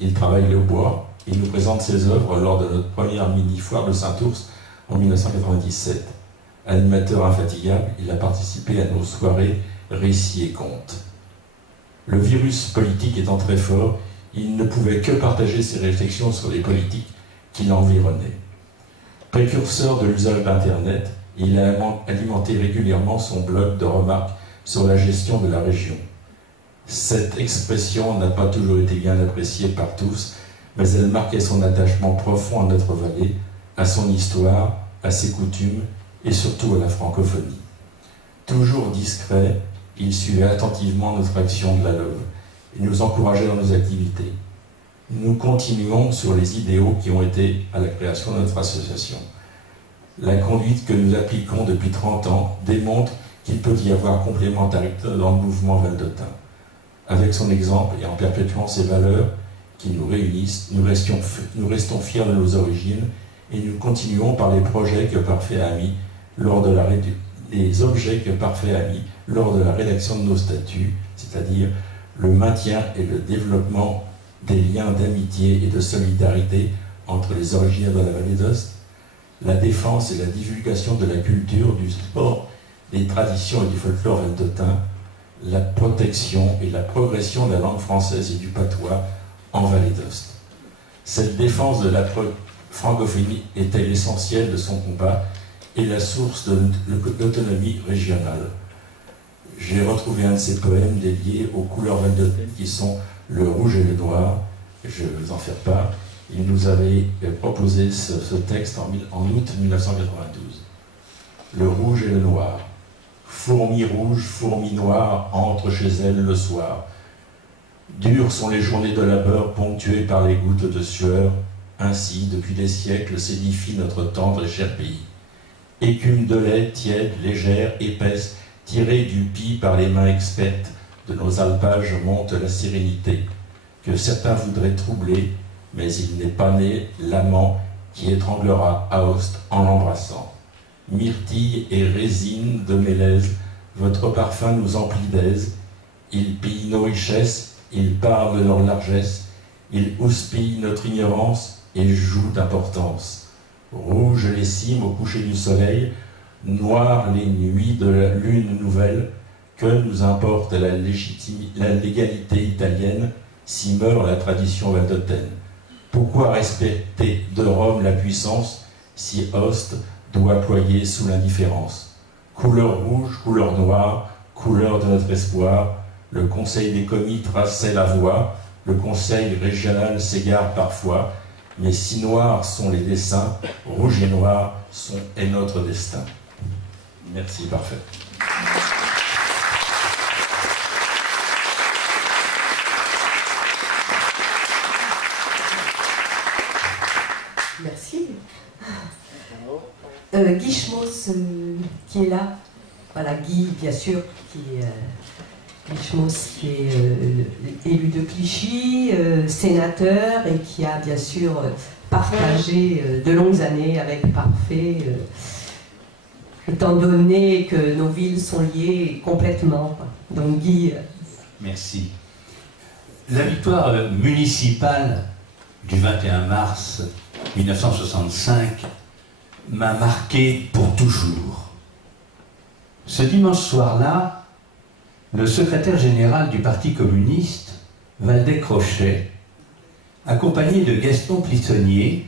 il travaille le bois. Il nous présente ses œuvres lors de notre première mini-foire de Saint-Ours en 1997. Animateur infatigable, il a participé à nos soirées récits et contes. Le virus politique étant très fort, il ne pouvait que partager ses réflexions sur les politiques qui l'environnaient. Précurseur de l'usage d'Internet, il a alimenté régulièrement son blog de remarques sur la gestion de la région. Cette expression n'a pas toujours été bien appréciée par tous, mais elle marquait son attachement profond à notre vallée, à son histoire, à ses coutumes et surtout à la francophonie. Toujours discret, il suivait attentivement notre action de la LOV et nous encourageait dans nos activités. Nous continuons sur les idéaux qui ont été à la création de notre association. La conduite que nous appliquons depuis 30 ans démontre qu'il peut y avoir complémentarité dans le mouvement valdôtain. Avec son exemple et en perpétuant ses valeurs qui nous réunissent, nous restons fiers de nos origines et nous continuons par les projets que Parfait a mis lors de les objets que Parfait a mis lors de la rédaction de nos statuts, c'est-à-dire le maintien et le développement des liens d'amitié et de solidarité entre les originaires de la vallée d'Ost, la défense et la divulgation de la culture, du sport, des traditions et du folklore valdôtain, la protection et la progression de la langue française et du patois en Vallée d'Aoste. Cette défense de la francophonie était l'essentiel de son combat et la source de l'autonomie régionale. J'ai retrouvé un de ses poèmes dédiés aux couleurs valdôtaines qui sont le rouge et le noir. Je ne vous en fais pas. Il nous avait proposé ce texte en août 1992. Le rouge et le noir. Fourmi rouge, fourmi noire, entre chez elle le soir. Dures sont les journées de labeur ponctuées par les gouttes de sueur. Ainsi, depuis des siècles, s'édifie notre tendre et cher pays. Écume de lait, tiède, légère, épaisse, tirée du pis par les mains expertes de nos alpages monte la sérénité, que certains voudraient troubler, mais il n'est pas né l'amant qui étranglera Aoste en l'embrassant. Myrtille et résine de Mélèze, votre parfum nous emplit d'aise, il pille nos richesses, il parle de leur largesse, il houspille notre ignorance et joue d'importance. Rouge les cimes au coucher du soleil, noires les nuits de la lune nouvelle, que nous importe la légalité italienne si meurt la tradition valdôtaine? Pourquoi respecter de Rome la puissance si Aoste doit ployer sous l'indifférence? Couleur rouge, couleur noire, couleur de notre espoir, le conseil des commis traçait la voie, le conseil régional s'égare parfois, mais si noirs sont les dessins, rouge et noir est notre destin. Merci, parfait. Merci. Guy Schmoss, qui est là. Voilà, Guy, bien sûr, Guy Schmoss, qui est élu de Clichy, sénateur, et qui a bien sûr partagé de longues années avec Parfait, étant donné que nos villes sont liées complètement. Donc Guy... Merci. La victoire municipale du 21 mars 1965 m'a marqué pour toujours. Ce dimanche soir-là, le secrétaire général du Parti communiste, Waldeck Rochet, accompagné de Gaston Plissonnier,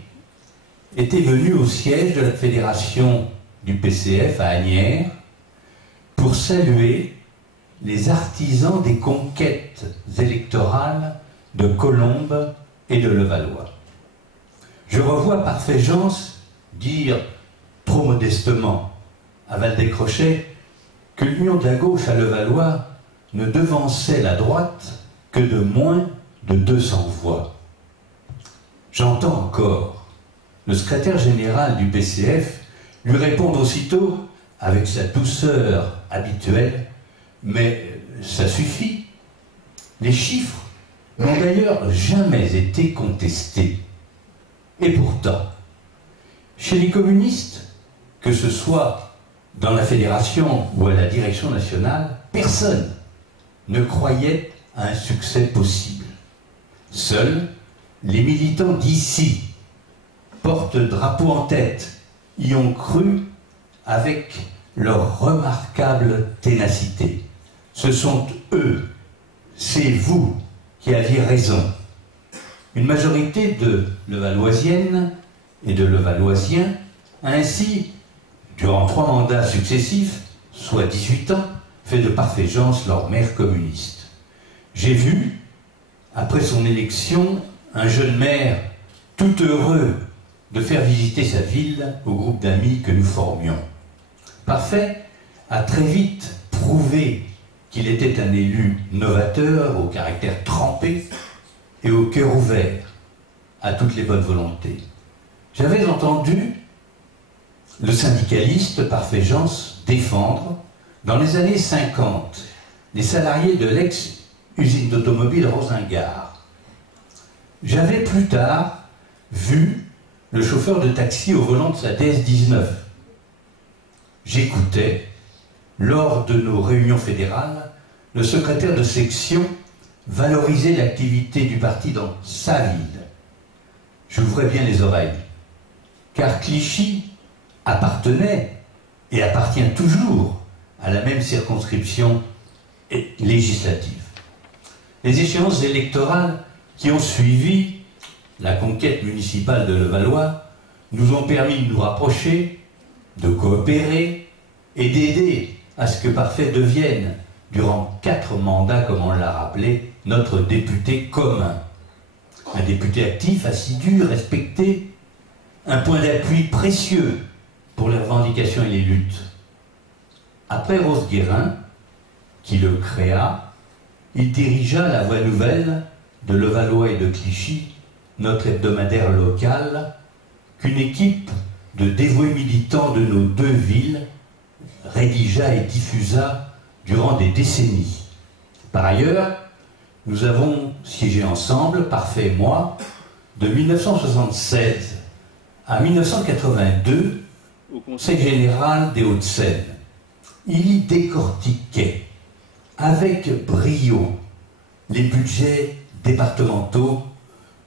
était venu au siège de la fédération du PCF à Asnières pour saluer les artisans des conquêtes électorales de Colombes et de Levallois. Je revois Parfait Jean dire, trop modestement, à Waldeck Rochet, que l'union de la gauche à Levallois ne devançait la droite que de moins de 200 voix. J'entends encore le secrétaire général du PCF lui répondre aussitôt, avec sa douceur habituelle, « Mais ça suffit. Les chiffres n'ont d'ailleurs jamais été contestés. » Et pourtant, chez les communistes, que ce soit dans la fédération ou à la direction nationale, personne ne croyait à un succès possible. Seuls les militants d'ici, porte-drapeau en tête, y ont cru avec leur remarquable ténacité. Ce sont eux, c'est vous qui aviez raison. Une majorité de Levalloisiennes et de Levalloisiens a ainsi, durant 3 mandats successifs, soit 18 ans, fait de Parfait Jean leur maire communiste. J'ai vu, après son élection, un jeune maire tout heureux de faire visiter sa ville au groupe d'amis que nous formions. Parfait a très vite prouvé qu'il était un élu novateur, au caractère trempé et au cœur ouvert à toutes les bonnes volontés. J'avais entendu le syndicaliste Parfait Jean défendre, dans les années 50, les salariés de l'ex-usine d'automobile Rosengart. J'avais plus tard vu le chauffeur de taxi au volant de sa DS-19. J'écoutais, lors de nos réunions fédérales, le secrétaire de section valoriser l'activité du parti dans sa ville. J'ouvrais bien les oreilles, car Clichy appartenait et appartient toujours à la même circonscription et législatives. Les échéances électorales qui ont suivi la conquête municipale de Levallois nous ont permis de nous rapprocher, de coopérer et d'aider à ce que Parfait devienne, durant 4 mandats, comme on l'a rappelé, notre député commun. Un député actif, assidu, respecté, un point d'appui précieux pour les revendications et les luttes. Après Rose Guérin, qui le créa, il dirigea la Voix Nouvelle de Levallois et de Clichy, notre hebdomadaire local, qu'une équipe de dévoués militants de nos 2 villes rédigea et diffusa durant des décennies. Par ailleurs, nous avons siégé ensemble, Parfait et moi, de 1976 à 1982 au Conseil général des Hauts-de-Seine. Il y décortiquait avec brio les budgets départementaux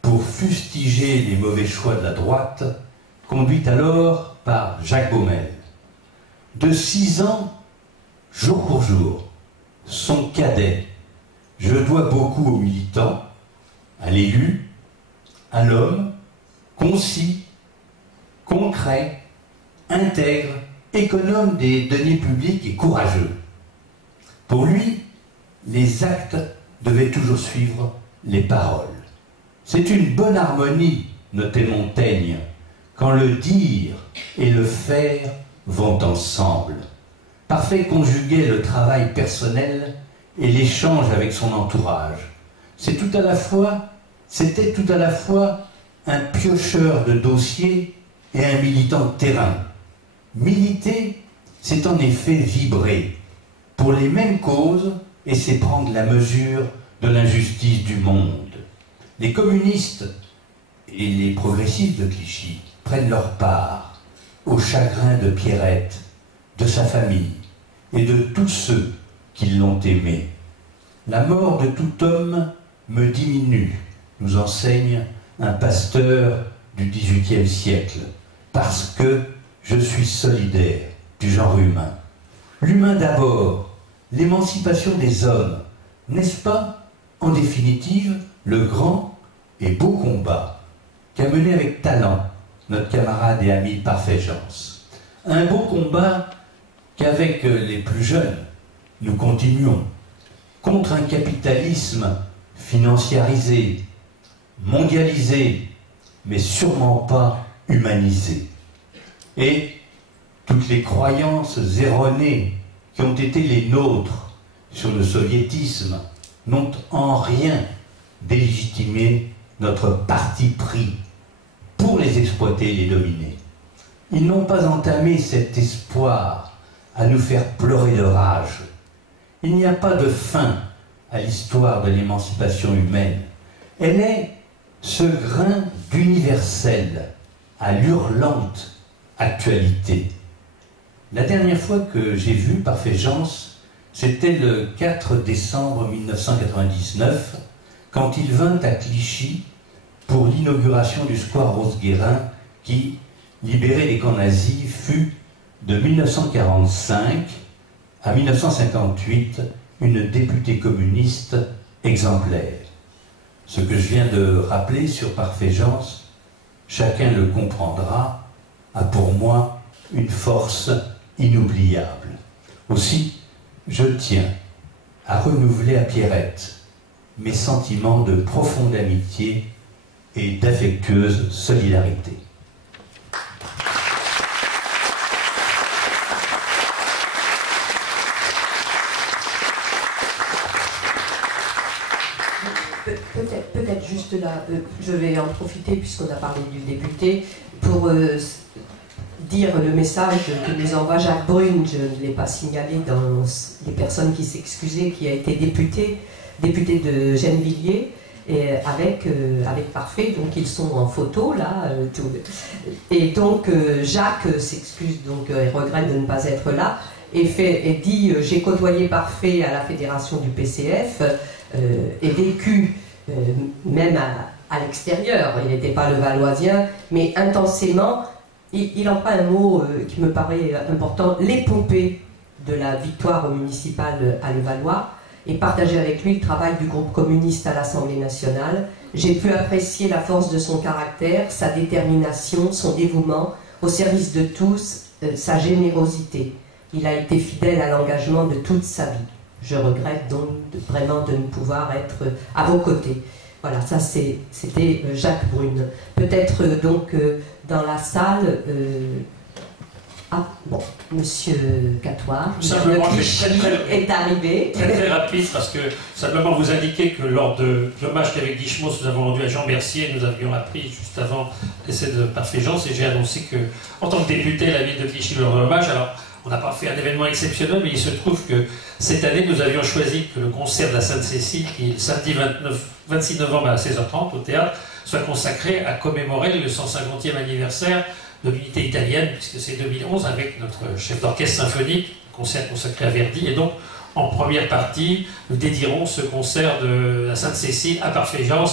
pour fustiger les mauvais choix de la droite, conduite alors par Jacques Baumel. De 6 ans, jour pour jour, son cadet, je dois beaucoup aux militants, à l'élu, à l'homme, concis, concret, intègre, économe des deniers publics et courageux. Pour lui, les actes devaient toujours suivre les paroles. C'est une bonne harmonie, notait Montaigne, quand le dire et le faire vont ensemble. Parfait conjuguait le travail personnel et l'échange avec son entourage. C'était tout à la fois un piocheur de dossiers et un militant de terrain. Militer, c'est en effet vibrer pour les mêmes causes et c'est prendre la mesure de l'injustice du monde. Les communistes et les progressistes de Clichy prennent leur part au chagrin de Pierrette, de sa famille et de tous ceux qui l'ont aimé. La mort de tout homme me diminue, nous enseigne un pasteur du XVIIIe siècle, parce que je suis solidaire du genre humain. L'humain d'abord, l'émancipation des hommes, n'est-ce pas, en définitive, le grand et beau combat qu'a mené avec talent notre camarade et ami Parfait Jeance. Un beau combat qu'avec les plus jeunes, nous continuons contre un capitalisme financiarisé, mondialisé, mais sûrement pas humanisé. Et toutes les croyances erronées qui ont été les nôtres sur le soviétisme n'ont en rien délégitimé notre parti pris pour les exploiter et les dominer. Ils n'ont pas entamé cet espoir à nous faire pleurer de rage. Il n'y a pas de fin à l'histoire de l'émancipation humaine. Elle est ce grain d'universel à l'hurlante actualité. La dernière fois que j'ai vu Parfait Jeance, c'était le 4 décembre 1999, quand il vint à Clichy pour l'inauguration du square Rose Guérin qui, libéré des camps nazis, fut de 1945 à 1958 une députée communiste exemplaire. Ce que je viens de rappeler sur Parfait Jeance, chacun le comprendra, a pour moi une force inoubliable. Aussi, je tiens à renouveler à Pierrette mes sentiments de profonde amitié et d'affectueuse solidarité. Peut-être juste là, je vais en profiter puisqu'on a parlé du député, pour dire le message que nous envoie Jacques Brune, je ne l'ai pas signalé dans les personnes qui s'excusaient, qui a été député de Gennevilliers, et avec Parfait, donc ils sont en photo là, et donc Jacques s'excuse, donc et regrette de ne pas être là, et dit j'ai côtoyé Parfait à la fédération du PCF, et vécu même à l'extérieur, il n'était pas levalloisien, mais intensément, il emploie un mot qui me paraît important, l'épopée de la victoire municipale à Levallois. et partager avec lui le travail du groupe communiste à l'Assemblée nationale. J'ai pu apprécier la force de son caractère, sa détermination, son dévouement au service de tous, sa générosité. Il a été fidèle à l'engagement de toute sa vie. Je regrette donc vraiment de ne pouvoir être à vos côtés. Voilà, ça c'était Jacques Brune. Peut-être donc dans la salle... Ah, bon, Monsieur Catoire, simplement, est arrivé. Très rapide, parce que simplement vous indiquer que lors de l'hommage qu'avec Guichemot nous avons rendu à Jean Bercier, nous avions appris juste avant l'essai de Parfait-Jean, et j'ai annoncé que, en tant que député, la ville de Clichy lui rendait hommage. Alors, on n'a pas fait un événement exceptionnel, mais il se trouve que cette année, nous avions choisi que le concert de la Sainte-Cécile, qui est le samedi 26 novembre à 16h30 au théâtre, soit consacré à commémorer le 150e anniversaire de l'unité italienne, puisque c'est 2011, avec notre chef d'orchestre symphonique, concert consacré à Verdi. Et donc, en première partie, nous dédierons ce concert de la Sainte-Cécile à Parfait-Jean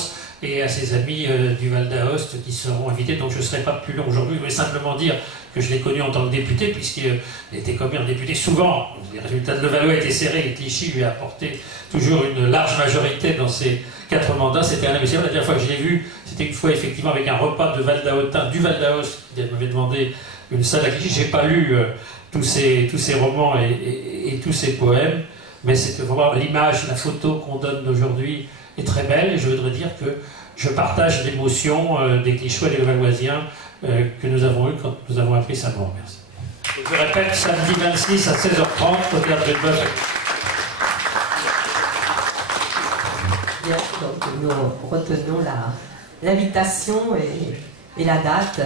et à ses amis du Val d'Aoste qui seront invités. Donc je ne serai pas plus long aujourd'hui. Je voulais simplement dire que je l'ai connu en tant que député, puisqu'il était commis en député. Souvent, les résultats de Levallois étaient serrés et Clichy lui a apporté toujours une large majorité dans ses 4 mandats. C'était un investissement. La dernière fois que je l'ai vu, c'était une fois effectivement avec un repas de Val-d'Aotin, du Val d'Aoste, qui m'avait demandé une salle à Clichy. Je n'ai pas lu tous ces romans et tous ces poèmes, mais c'était vraiment l'image, la photo qu'on donne d'aujourd'hui est très belle, et je voudrais dire que je partage l'émotion des Clichois et des Levalloisiens que nous avons eu quand nous avons appris sa mort. Merci. Je répète, samedi 26 à 16h30 au théâtre de Bœuf. Bien, donc nous retenons l'invitation et la date.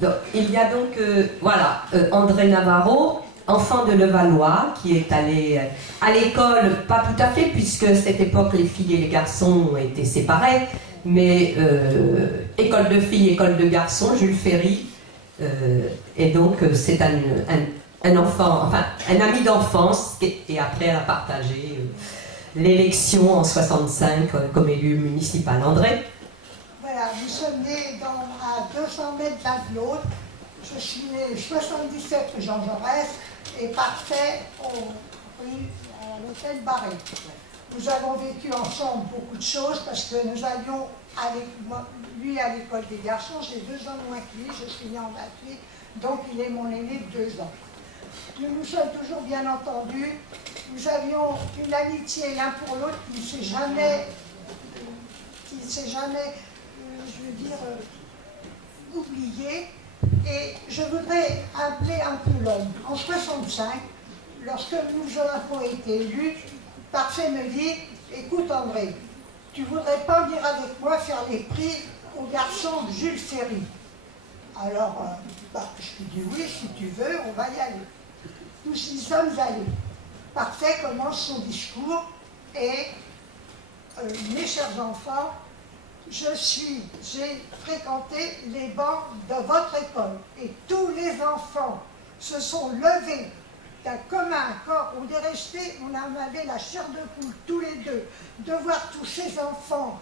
Donc, il y a donc, voilà, André Navarro, enfant de Levallois, qui est allé à l'école, pas tout à fait, puisque à cette époque les filles et les garçons étaient séparés, mais école de filles, école de garçons, Jules Ferry, et donc c'est un enfant, enfin un ami d'enfance, et après elle a partagé l'élection en 65 comme élu municipal. André? Voilà, nous sommes nés à 200 mètres l'un de l'autre. Je suis né 77 rue Jean Jaurès et Parfait à l'hôtel Barré. Nous avons vécu ensemble beaucoup de choses parce que nous allions, lui à l'école des garçons, j'ai 2 ans moins que lui, je suis née en 28, donc il est mon aîné de 2 ans. Nous nous sommes toujours bien entendus, nous avions une amitié l'un pour l'autre qui ne s'est jamais, je veux dire, oubliée. Et je voudrais appeler un peu l'homme. En 65, lorsque nous avons été élus, Parfait me dit, écoute André, tu voudrais pas venir avec moi faire les prix aux garçons de Jules Ferry? Alors, je lui dis oui, si tu veux, on va y aller. Nous y sommes allés. Parfait commence son discours et mes chers enfants, j'ai fréquenté les bancs de votre école et tous les enfants se sont levés d'un commun accord. On est restés, on avait la chair de poule tous les deux, de voir tous ces enfants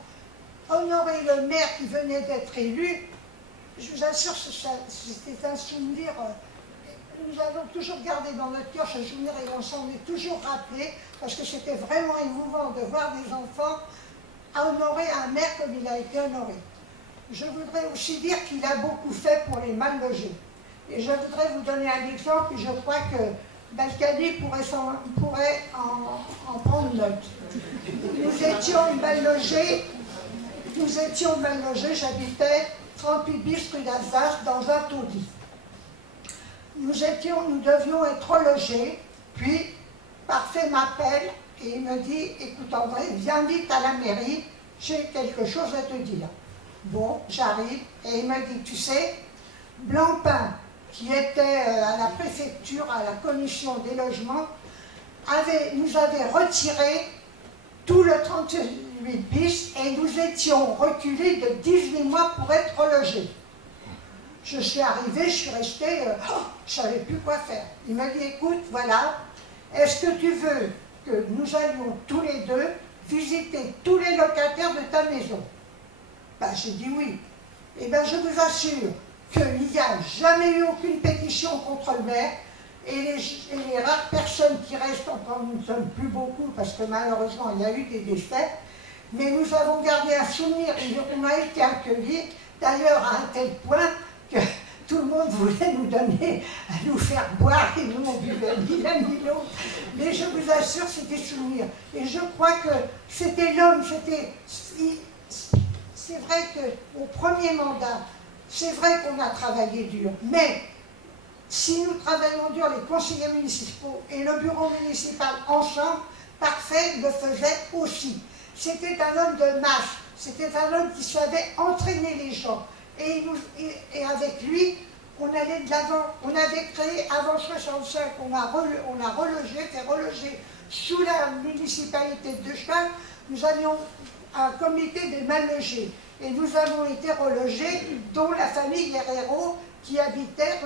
honorer le maire qui venait d'être élu. Je vous assure, c'était un souvenir, nous avons toujours gardé dans notre cœur ce souvenir et on s'en est toujours rappelé parce que c'était vraiment émouvant de voir des enfants à honorer un maire comme il a été honoré. Je voudrais aussi dire qu'il a beaucoup fait pour les mal logés. Et je voudrais vous donner un exemple, et je crois que Balkany pourrait en prendre note. Nous étions mal logés, j'habitais 38 bis rue d'Alsace dans un taudis. Nous devions être logés, puis Parfait m'appelle, et il me dit, écoute André, viens vite à la mairie, j'ai quelque chose à te dire. Bon, j'arrive, et il me dit, tu sais, Blancpain, qui était à la préfecture, à la commission des logements, nous avait retiré tout le 38 bis, et nous étions reculés de 18 mois pour être logés. Je suis arrivée, je suis restée, je ne savais plus quoi faire. Il m'a dit, écoute, voilà, est-ce que tu veux que nous allions tous les deux visiter tous les locataires de ta maison? J'ai dit oui. Eh bien, je vous assure qu'il n'y a jamais eu aucune pétition contre le maire. Et les rares personnes qui restent, encore nous ne sommes plus beaucoup, parce que malheureusement il y a eu des décès, mais nous avons gardé un souvenir, et on a été accueillis, d'ailleurs à un tel point que tout le monde voulait nous donner, à nous faire boire, et nous on buvait ni l'un ni l'autre. Mais je vous assure, c'est des souvenirs. Et je crois que c'était l'homme, c'est vrai qu'au premier mandat, c'est vrai qu'on a travaillé dur, mais si nous travaillons dur, les conseillers municipaux et le bureau municipal ensemble, Parfait le faisait aussi. C'était un homme de masse, c'était un homme qui savait entraîner les gens. Et avec lui, on allait de l'avant. On avait créé, avant 65, on a fait reloger sous la municipalité de Châles, nous avions un comité des mal logés. Et nous avons été relogés, dont la famille Guerrero, qui habitait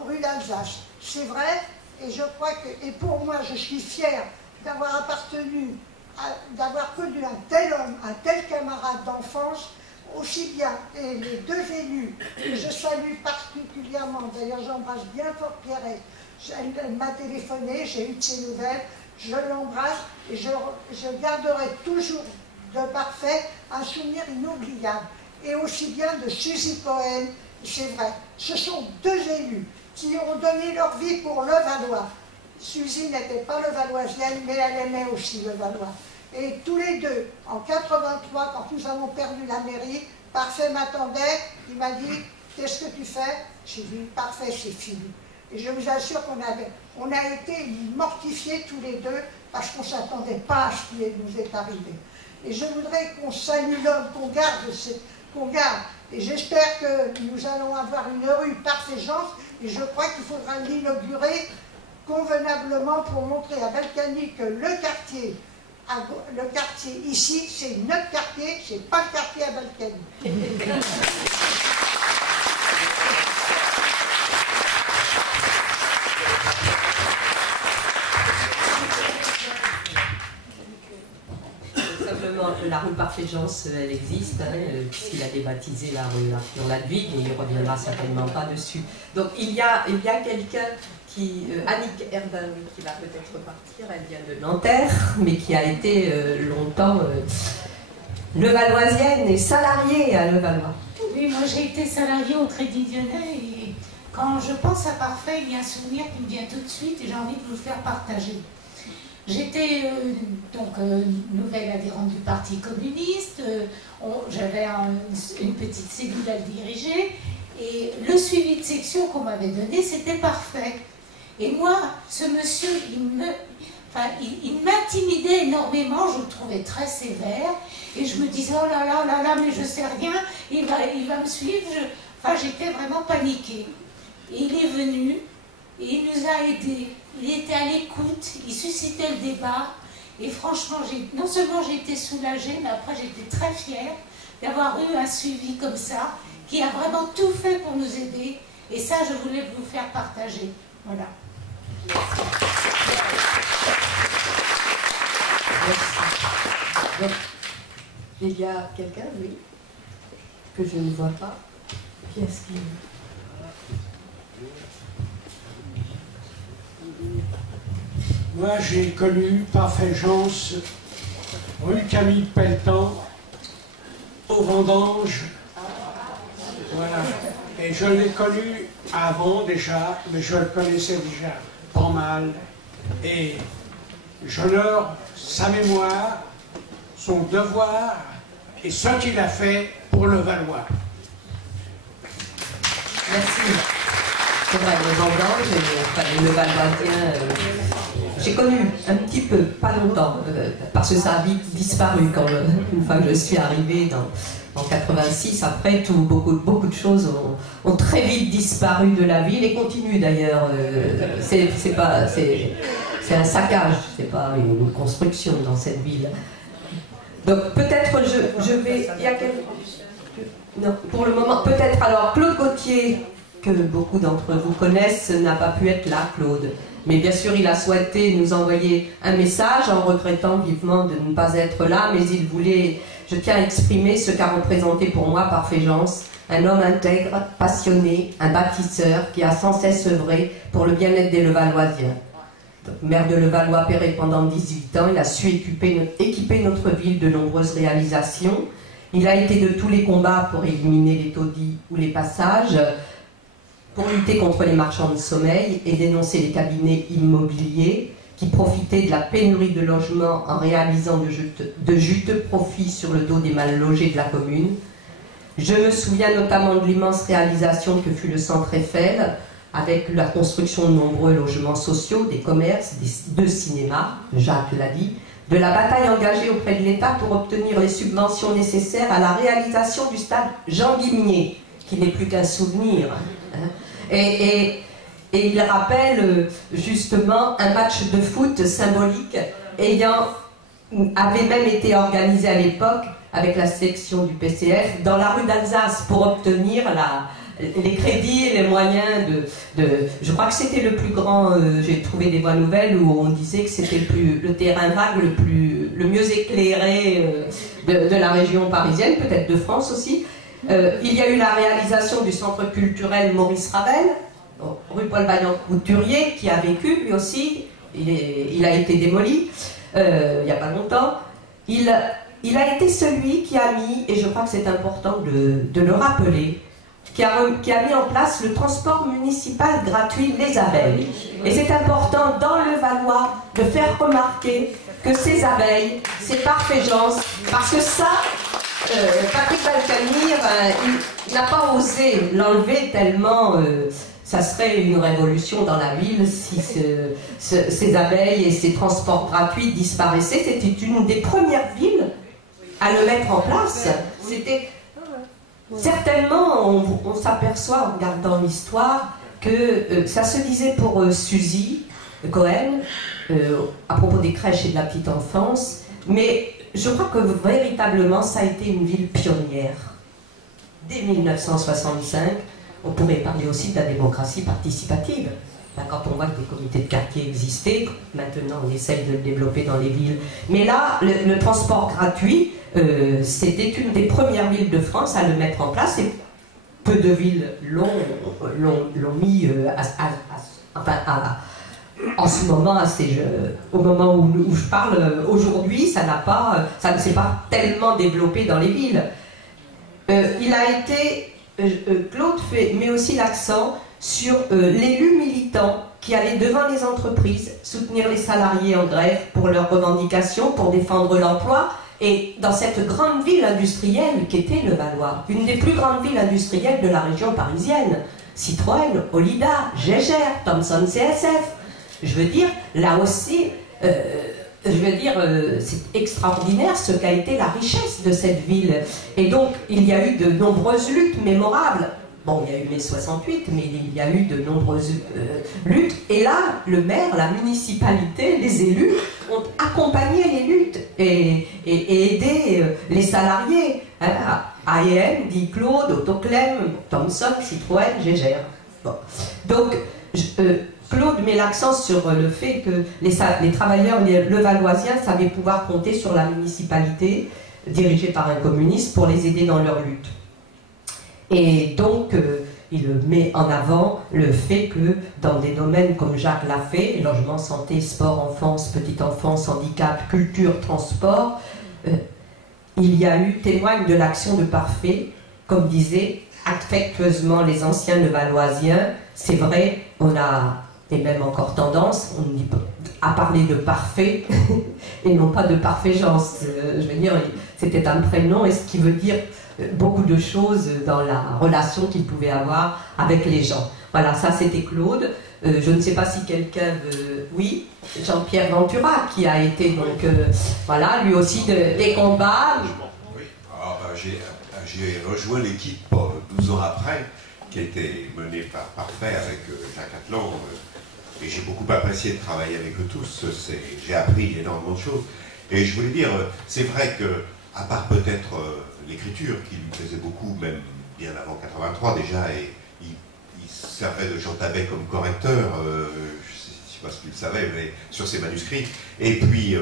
rue d'Alsace. C'est vrai, et je crois que, et pour moi, je suis fière d'avoir d'avoir connu un tel homme, un tel camarade d'enfance, aussi bien, et les deux élus, que je salue particulièrement, d'ailleurs j'embrasse bien fort Pierrette, elle m'a téléphoné, j'ai eu de ses nouvelles, je l'embrasse et je garderai toujours de Parfait un souvenir inoubliable. Et aussi bien de Suzy Cohen, c'est vrai, ce sont deux élus qui ont donné leur vie pour le Valois. Suzy n'était pas levalloisienne, mais elle aimait aussi le Valois. Et tous les deux, en 83, quand nous avons perdu la mairie, Parfait m'attendait, il m'a dit « Qu'est-ce que tu fais ?» J'ai dit « Parfait, c'est fini. » Et je vous assure qu'on a été mortifiés tous les deux parce qu'on ne s'attendait pas à ce qui nous est arrivé. Et je voudrais qu'on salue l'homme, qu'on garde. Et j'espère que nous allons avoir une rue Parfait-Jeance, et je crois qu'il faudra l'inaugurer convenablement pour montrer à Balkany que le quartier ici, c'est notre quartier, c'est pas le quartier à Balkany. Simplement, la rue Parfait-Jeance, elle existe, puisqu'il a débaptisé la rue Arthur-Ladwig, et il ne reviendra certainement pas dessus. Donc il y a quelqu'un Annick Herbin, qui va peut-être partir, elle vient de Nanterre, mais qui a été longtemps levalloisienne et salariée à Levallois. Oui, moi j'ai été salariée au Crédit Lyonnais, et quand je pense à Parfait, il y a un souvenir qui me vient tout de suite et j'ai envie de vous le faire partager. J'étais nouvelle adhérente du Parti communiste, j'avais une petite cellule à le diriger, et le suivi de section qu'on m'avait donné, c'était Parfait. Et moi, ce monsieur, il m'intimidait énormément, je le trouvais très sévère, et je me disais, oh là là là là, mais je sais rien, il va me suivre, j'étais vraiment paniquée. Et il est venu, et il nous a aidés, il était à l'écoute, il suscitait le débat, et franchement, non seulement j'ai été soulagée, mais après j'étais très fière d'avoir eu un suivi comme ça, qui a vraiment tout fait pour nous aider, et ça, je voulais vous faire partager. Voilà. Merci. Donc, il y a quelqu'un, oui, que je ne vois pas. Qui est-ce qui... Moi, j'ai connu Parfait-Jeance, rue Camille Pelletan, au Vendange. Voilà. Et je l'ai connu avant déjà, mais je le connaissais déjà pas mal. Et j'honore sa mémoire, son devoir et ce qu'il a fait pour le Valois. Merci. C'est vrai, le Vendange et le Valoisien, j'ai connu un petit peu, pas longtemps, parce que ça a vite disparu une fois que je suis arrivée en 86. Après, beaucoup de choses ont très vite disparu de la ville et continuent d'ailleurs. C'est un saccage, c'est pas une construction dans cette ville. Donc peut-être je vais... Il y a quelqu'un... Non, pour le moment, peut-être alors Claude Gauthier, que beaucoup d'entre vous connaissent, n'a pas pu être là, Claude. Mais bien sûr, il a souhaité nous envoyer un message en regrettant vivement de ne pas être là, mais il voulait, je tiens à exprimer ce qu'a représenté pour moi Parfait-Jeance, un homme intègre, passionné, un bâtisseur qui a sans cesse œuvré pour le bien-être des Levalloisiens. Maire de Levallois-Perret pendant 18 ans, il a su équiper notre ville de nombreuses réalisations. Il a été de tous les combats pour éliminer les taudis ou les passages, pour lutter contre les marchands de sommeil et dénoncer les cabinets immobiliers qui profitaient de la pénurie de logements en réalisant de juteux profits sur le dos des mal logés de la commune. Je me souviens notamment de l'immense réalisation que fut le Centre Eiffel, avec la construction de nombreux logements sociaux, des commerces, deux cinémas, Jacques l'a dit, de la bataille engagée auprès de l'État pour obtenir les subventions nécessaires à la réalisation du stade Jean Guimier, qui n'est plus qu'un souvenir. Et il rappelle justement un match de foot symbolique avait même été organisé à l'époque avec la section du PCF dans la rue d'Alsace pour obtenir les crédits et les moyens je crois que c'était le plus grand, j'ai trouvé des voies nouvelles où on disait que c'était le terrain vague le mieux éclairé de la région parisienne, peut-être de France aussi. Il y a eu la réalisation du centre culturel Maurice Ravel, rue Paul Vaillant-Couturier, qui a vécu lui aussi, il a été démoli il n'y a pas longtemps. Il a été celui qui a mis, et je crois que c'est important de le rappeler, qui a mis en place le transport municipal gratuit Les Abeilles. Et c'est important dans le Valois de faire remarquer que ces abeilles, c'est Parfait-Jeance, parce que ça, Patrick Balkany, il n'a pas osé l'enlever tellement ça serait une révolution dans la ville si ces abeilles et ces transports gratuits disparaissaient. C'était une des premières villes à le mettre en place. C'était certainement, on s'aperçoit en regardant l'histoire que ça se disait pour Suzy Cohen à propos des crèches et de la petite enfance, mais je crois que véritablement ça a été une ville pionnière. Dès 1965, on pourrait parler aussi de la démocratie participative. Quand on voit que des comités de quartier existaient, maintenant on essaye de le développer dans les villes. Mais là, le transport gratuit, c'était une des premières villes de France à le mettre en place, et peu de villes l'ont mis en ce moment, au moment où je parle aujourd'hui, ça ne s'est pas tellement développé dans les villes. Il a été, Claude met aussi l'accent sur l'élu militant qui allait devant les entreprises soutenir les salariés en grève pour leurs revendications, pour défendre l'emploi. Et dans cette grande ville industrielle qu'était le Valois, une des plus grandes villes industrielles de la région parisienne, Citroën, Olida, Gégère, Thomson CSF, je veux dire, là aussi, c'est extraordinaire ce qu'a été la richesse de cette ville. Et donc, il y a eu de nombreuses luttes mémorables. Bon, il y a eu mai 68, mais il y a eu de nombreuses luttes. Et là, le maire, la municipalité, les élus ont accompagné les luttes et aidé les salariés. AEM, dit Claude, Autoclem, Thomson, Citroën, Gégère. Bon. Donc, Claude met l'accent sur le fait que les travailleurs levalloisiens savaient pouvoir compter sur la municipalité, dirigée par un communiste, pour les aider dans leur lutte. Et donc, il met en avant le fait que dans des domaines comme Jacques l'a fait, logement, santé, sport, enfance, petite enfance, handicap, culture, transport, il y a eu, témoigne de l'action de Parfait, comme disaient affectueusement les anciens levalloisiens. C'est vrai, on a, et même encore tendance, à parler de Parfait et non pas de Parfait-Jeance. Je veux dire, c'était un prénom, et ce qui veut dire beaucoup de choses dans la relation qu'il pouvait avoir avec les gens. Voilà, ça c'était Claude. Je ne sais pas si quelqu'un veut... Oui, Jean-Pierre Ventura, qui a été donc... voilà, lui aussi des combats. Oui, j'ai rejoint l'équipe 12 ans après, qui a été menée par Parfait avec Jacques Atlan. Et j'ai beaucoup apprécié de travailler avec eux tous. J'ai appris énormément de choses. Et je voulais dire, c'est vrai que, à part peut-être l'écriture, qui lui plaisait beaucoup, même bien avant 83 déjà, et il servait de Jean Tabet comme correcteur, je ne sais pas si tu le savais, mais sur ses manuscrits. Et puis,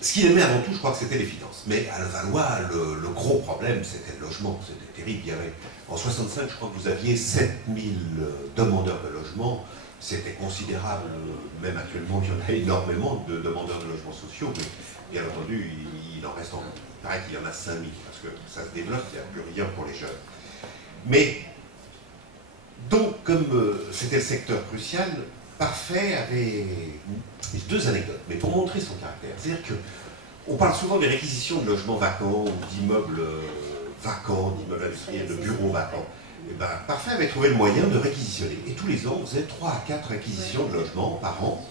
ce qu'il aimait avant tout, je crois que c'était les finances. Mais à Levallois, le gros problème, c'était le logement. C'était terrible. Il y avait, en 65, je crois que vous aviez 7000 demandeurs de logement. C'était considérable. Même actuellement, il y en a énormément de demandeurs de logements sociaux. Mais bien entendu, il en reste encore. Il paraît qu'il y en a 5000, parce que ça se développe, il n'y a plus rien pour les jeunes. Mais, donc, comme c'était le secteur crucial, Parfait avait deux anecdotes, mais pour montrer son caractère. C'est-à-dire qu'on parle souvent des réquisitions de logements vacants, ou d'immeubles vacants, d'immeubles industriels, de bureaux vacants. Et ben, Parfait avait trouvé le moyen de réquisitionner. Et tous les ans, on faisait 3 à 4 réquisitions de logements par an.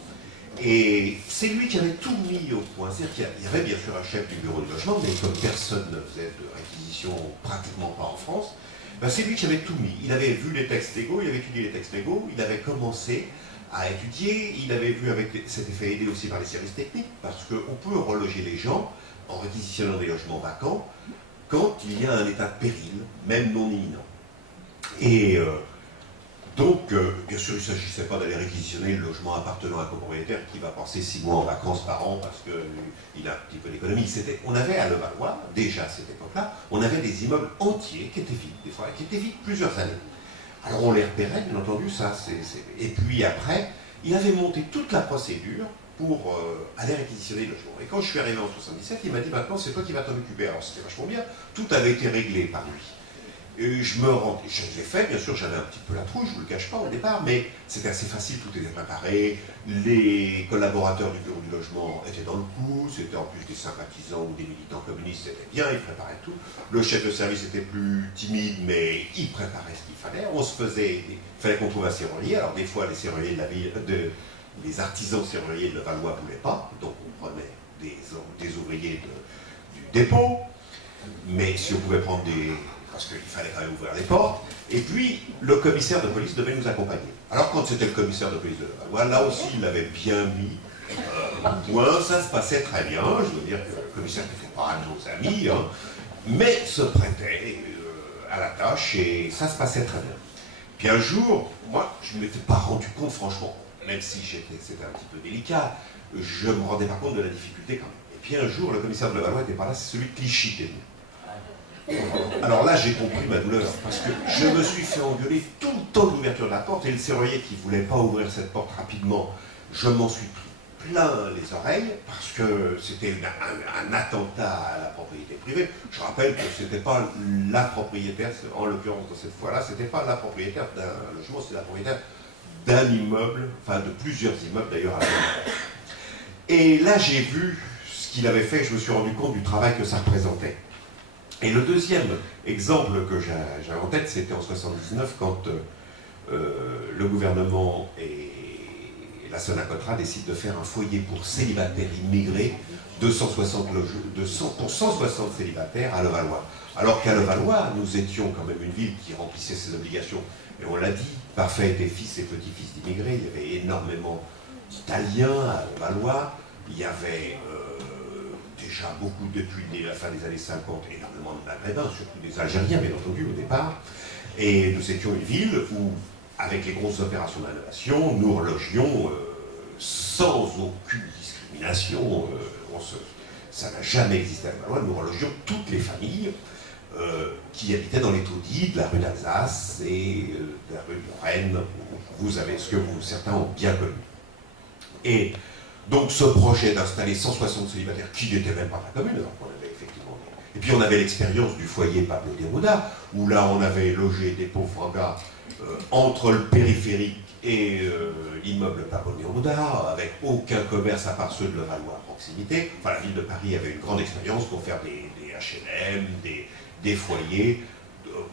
Et c'est lui qui avait tout mis au point. C'est-à-dire qu'il y avait bien sûr un chef du bureau de logement, mais comme personne ne faisait de réquisition, pratiquement pas en France, ben c'est lui qui avait tout mis. Il avait vu les textes légaux, il avait étudié les textes légaux, il avait commencé à étudier, il avait vu s'était fait aider aussi par les services techniques, parce qu'on peut reloger les gens en réquisitionnant des logements vacants quand il y a un état de péril, même non imminent. Et donc, bien sûr, il ne s'agissait pas d'aller réquisitionner le logement appartenant à un copropriétaire qui va passer 6 mois en vacances par an parce qu'il a un petit peu d'économie. On avait à Levallois, déjà à cette époque-là, on avait des immeubles entiers qui étaient vides, des fois, qui étaient vides plusieurs années. Alors on les repérait, bien entendu, ça, et puis après, il avait monté toute la procédure pour aller réquisitionner le logement. Et quand je suis arrivé en 77, il m'a dit, maintenant, c'est toi qui vas t'en occuper. Alors c'était vachement bien, tout avait été réglé par lui. Et je l'ai fait, bien sûr, j'avais un petit peu la trouille, je ne vous le cache pas au départ, mais c'était assez facile, tout était préparé. Les collaborateurs du bureau du logement étaient dans le coup, c'était en plus des sympathisants ou des militants communistes, c'était bien, ils préparaient tout. Le chef de service était plus timide, mais il préparait ce qu'il fallait. On se faisait, il fallait qu'on trouve un serrurier. Alors des fois, les serruriers de la ville, les artisans serruriers de Levallois ne voulaient pas, donc on prenait des ouvriers du dépôt, mais si on pouvait prendre parce qu'il fallait quand même ouvrir les portes, et puis le commissaire de police devait nous accompagner. Alors quand c'était le commissaire de police de Levallois, là aussi il l'avait bien mis au point, ça se passait très bien, je veux dire que le commissaire n'était pas un de nos amis, hein, mais se prêtait à la tâche, et ça se passait très bien. Puis un jour, moi je ne m'étais pas rendu compte franchement, même si c'était un petit peu délicat, je me rendais pas compte de la difficulté quand même. Et puis un jour, le commissaire de Levallois était pas là, c'est celui de Clichy qui est venu. Alors là, j'ai compris ma douleur, parce que je me suis fait engueuler tout le temps de l'ouverture de la porte, et le serrurier qui ne voulait pas ouvrir cette porte rapidement, je m'en suis pris plein les oreilles, parce que c'était un attentat à la propriété privée. Je rappelle que ce n'était pas la propriétaire, en l'occurrence de cette fois-là, ce n'était pas la propriétaire d'un logement, c'était la propriétaire d'un immeuble, enfin de plusieurs immeubles d'ailleurs à la fois. Et là, j'ai vu ce qu'il avait fait, je me suis rendu compte du travail que ça représentait. Et le deuxième exemple que j'avais en tête, c'était en 79, quand le gouvernement et la Sonacotra décident de faire un foyer pour célibataires immigrés, 160 célibataires à Levallois. Alors qu'à Levallois, nous étions quand même une ville qui remplissait ses obligations. Et on l'a dit, Parfait était fils et petit-fils d'immigrés, il y avait énormément d'Italiens à Levallois, il y avait déjà beaucoup, depuis la fin des années 50, énormément de Maghrébins, surtout des Algériens, bien entendu, au départ. Et nous étions une ville où, avec les grosses opérations d'innovation, nous relogions sans aucune discrimination. Ça n'a jamais existé à Levallois. Nous relogions toutes les familles qui habitaient dans les taudis de la rue d'Alsace et de la rue de Lorraine, où vous avez ce que certains ont bien connu. Et donc ce projet d'installer 160 célibataires, qui n'étaient même pas la commune, alors qu'on avait effectivement... Et puis on avait l'expérience du foyer Pablo Neruda, où là on avait logé des pauvres gars entre le périphérique et l'immeuble Pablo Neruda, avec aucun commerce à part ceux de Levallois à proximité. Enfin, la ville de Paris avait une grande expérience pour faire des H&M, des foyers.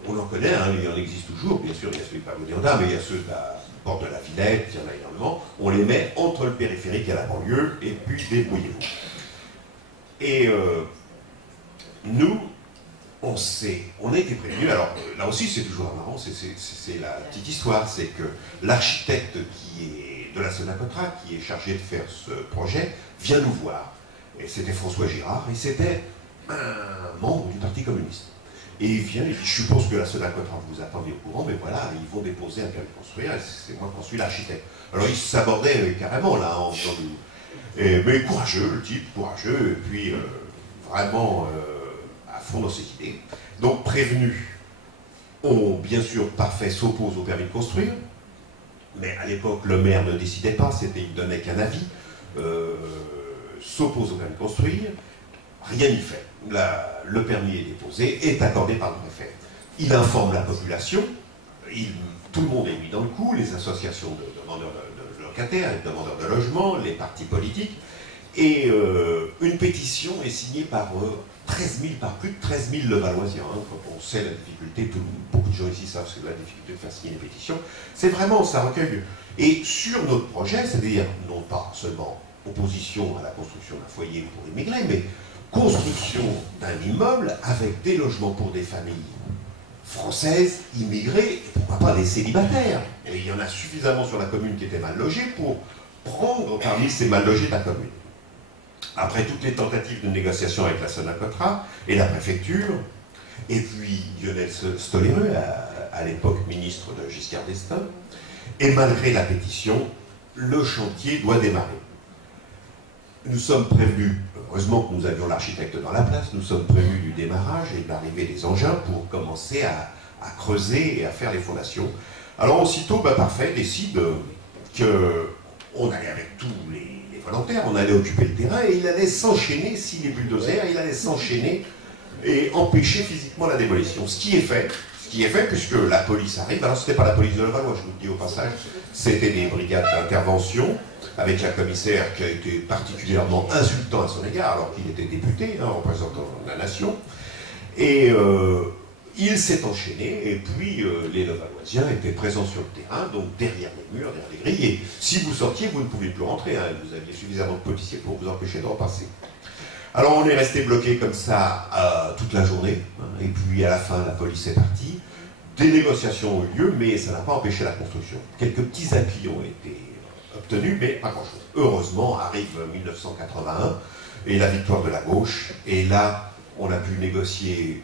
On en connaît, hein, il y en existe toujours, bien sûr, il y a celui de Pablo Neruda, mais il y a ceux de la porte de la Villette, il y en a énormément. On les met entre le périphérique et la banlieue, et puis débrouillez-vous. Et nous, on a été prévenus. Alors là aussi, c'est toujours marrant, c'est la petite histoire, c'est que l'architecte de la Sonacotra, qui est chargé de faire ce projet, vient nous voir. Et c'était François Girard, et c'était un membre du Parti communiste. Et il vient, il dit, je suppose que la Sonacotra vous attendez au courant, mais voilà, ils vont déposer un permis de construire, et c'est moi qui suis l'architecte. Alors il s'abordait carrément là, mais courageux, le type, courageux, et puis vraiment à fond dans ses idées. Donc prévenu, bien sûr, Parfait s'oppose au permis de construire, mais à l'époque, le maire ne décidait pas, il ne donnait qu'un avis, s'oppose au permis de construire, rien n'y fait. Le permis est déposé, est accordé par le préfet. Il informe la population, tout le monde est mis dans le coup, les associations de demandeurs de locataires, les demandeurs de logement, les partis politiques, et une pétition est signée par plus de 13 000 Levalloisiens. Hein, quand on sait la difficulté, beaucoup de gens ici savent ce que la difficulté de faire signer des pétitions, c'est vraiment, ça recueille. Et sur notre projet, c'est-à-dire non pas seulement opposition à la construction d'un foyer pour immigrés, mais construction d'un immeuble avec des logements pour des familles françaises, immigrées, et pourquoi pas des célibataires. Et il y en a suffisamment sur la commune qui étaient mal logés pour prendre parmi ces mal logés de la commune. Après toutes les tentatives de négociation avec la Sonacotra et la préfecture, et puis Lionel Stolereux, à l'époque ministre de Giscard d'Estaing, et malgré la pétition, le chantier doit démarrer. Nous sommes prévenus, heureusement que nous avions l'architecte dans la place, nous sommes prévenus du démarrage et de l'arrivée des engins pour commencer à creuser et à faire les fondations. Alors aussitôt, Parfait décide qu'on allait avec tous les volontaires, on allait occuper le terrain et il allait s'enchaîner, s'il est bulldozer, il allait s'enchaîner et empêcher physiquement la démolition. Ce qui est fait puisque la police arrive. Alors c'était pas la police de Levallois, je vous le dis au passage, c'était des brigades d'intervention avec un commissaire qui a été particulièrement insultant à son égard alors qu'il était député, représentant la nation. Et il s'est enchaîné, et puis les Levalloisiens étaient présents sur le terrain, donc derrière les murs, derrière les grilles, et si vous sortiez, vous ne pouviez plus rentrer, hein, vous aviez suffisamment de policiers pour vous empêcher de repasser. Alors on est resté bloqué comme ça toute la journée, hein, et puis à la fin, la police est partie, des négociations ont eu lieu, mais ça n'a pas empêché la construction. Quelques petits appuis ont été obtenus, mais pas grand-chose. Heureusement, arrive 1981, et la victoire de la gauche, et là, on a pu négocier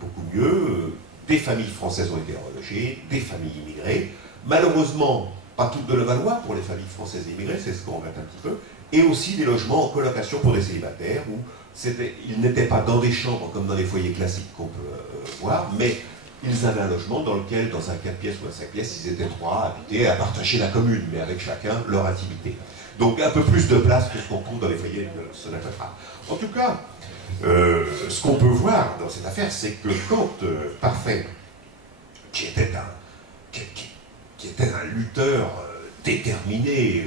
beaucoup mieux. Des familles françaises ont été relogées, des familles immigrées. Malheureusement, pas toutes de Levallois pour les familles françaises immigrées, c'est ce qu'on regrette un petit peu. Et aussi des logements en colocation pour des célibataires, où ils n'étaient pas dans des chambres comme dans les foyers classiques qu'on peut voir, mais ils avaient un logement dans lequel, dans un 4 pièces ou un 5 pièces, ils étaient 3 à habiter, à partager la commune, mais avec chacun leur intimité. Donc un peu plus de place que ce qu'on trouve dans les foyers de Sonacotra. En tout cas, ce qu'on peut voir dans cette affaire, c'est que quand Parfait, qui était un lutteur déterminé,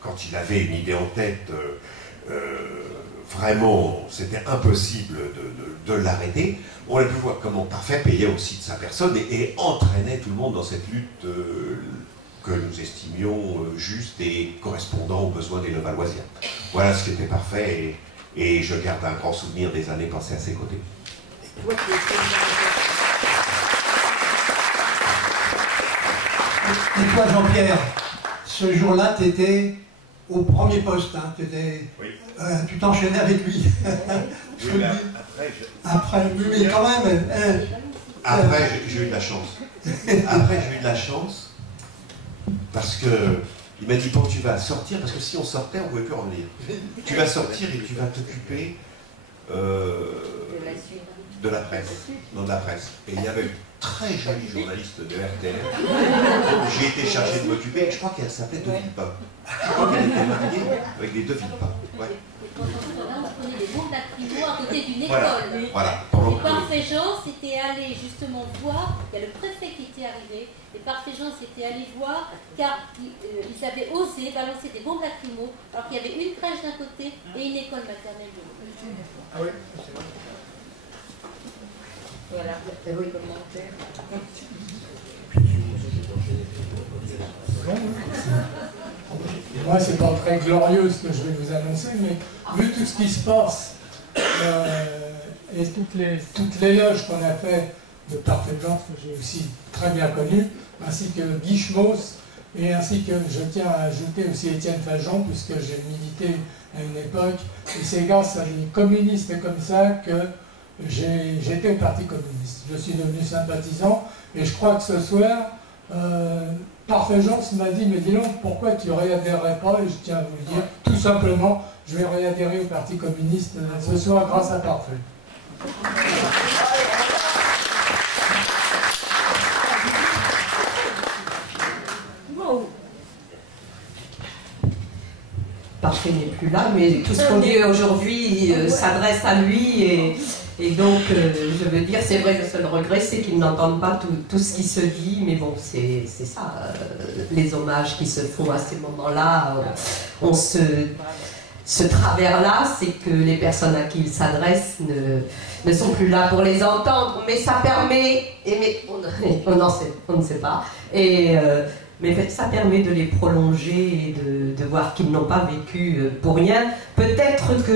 quand il avait une idée en tête, vraiment, c'était impossible de l'arrêter. On a pu voir comment Parfait payait aussi de sa personne et entraînait tout le monde dans cette lutte que nous estimions juste et correspondant aux besoins des Levalloisiens. Voilà ce qui était Parfait et je garde un grand souvenir des années passées à ses côtés. Et toi, Jean-Pierre, ce jour-là, tu étais au premier poste, hein, oui. Tu t'enchaînais avec lui. Oui, après, mais quand même. Après, j'ai eu de la chance. Après, j'ai eu de la chance parce que il m'a dit bon, tu vas sortir parce que si on sortait, on ne pouvait plus revenir. Tu vas sortir et tu vas t'occuper de la presse, non de la presse. Et il y avait une très jolie journaliste de RTL. J'ai été chargé de m'occuper. Je crois qu'elle s'appelait De Villepin. Je crois qu'elle était mariée avec les De Villepin. Ouais. On prenait des bombes lacrymo à côté d'une Voilà. école. Voilà. Et Parfait Jean s'était allé justement voir, il y a le préfet qui était arrivé, et Parfait Jean s'était allé voir car ils avaient osé balancer des bombes lacrymo alors qu'il y avait une crèche d'un côté et une école maternelle de l'autre. Ah oui. Voilà, oui, commentaire. Moi, c'est pas très glorieux ce que je vais vous annoncer, mais vu tout ce qui se passe et toutes les loges qu'on a fait de Parfait Jean, que j'ai aussi très bien connu, ainsi que Guy Schmoss, et ainsi que je tiens à ajouter aussi Étienne Fajon, puisque j'ai milité à une époque, et c'est grâce à des communistes comme ça que j'étais au Parti communiste. Je suis devenu sympathisant et je crois que ce soir, Parfait Jean m'a dit, mais dis donc, pourquoi tu ne réadhérerais pas? Et je tiens à vous le dire, tout simplement, je vais réadhérer au Parti communiste ce soir grâce à Parfait. Parfait n'est plus là, mais tout ce qu'on dit aujourd'hui s'adresse à lui et donc je veux dire, c'est vrai, le seul regret c'est qu'ils n'entendent pas tout ce qui se dit, mais bon, c'est ça, les hommages qui se font à ces moments-là, ce travers-là, c'est que les personnes à qui ils s'adressent ne sont plus là pour les entendre, mais ça permet, on ne sait pas, mais ça permet de les prolonger et de voir qu'ils n'ont pas vécu pour rien. Peut-être que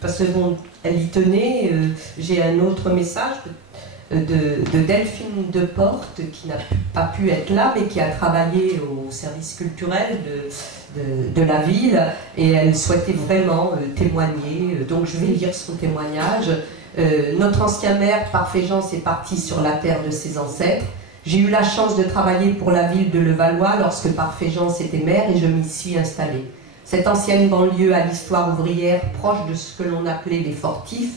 parce que bon, elle y tenait, j'ai un autre message de Delphine Deporte qui n'a pas pu être là, mais qui a travaillé au service culturel de la ville, et elle souhaitait vraiment témoigner, donc je vais lire son témoignage. Notre ancien maire, Parfait Jean, est parti sur la terre de ses ancêtres. J'ai eu la chance de travailler pour la ville de Levallois lorsque Parfait Jean était maire et je m'y suis installée. Cette ancienne banlieue à l'histoire ouvrière, proche de ce que l'on appelait les fortifs,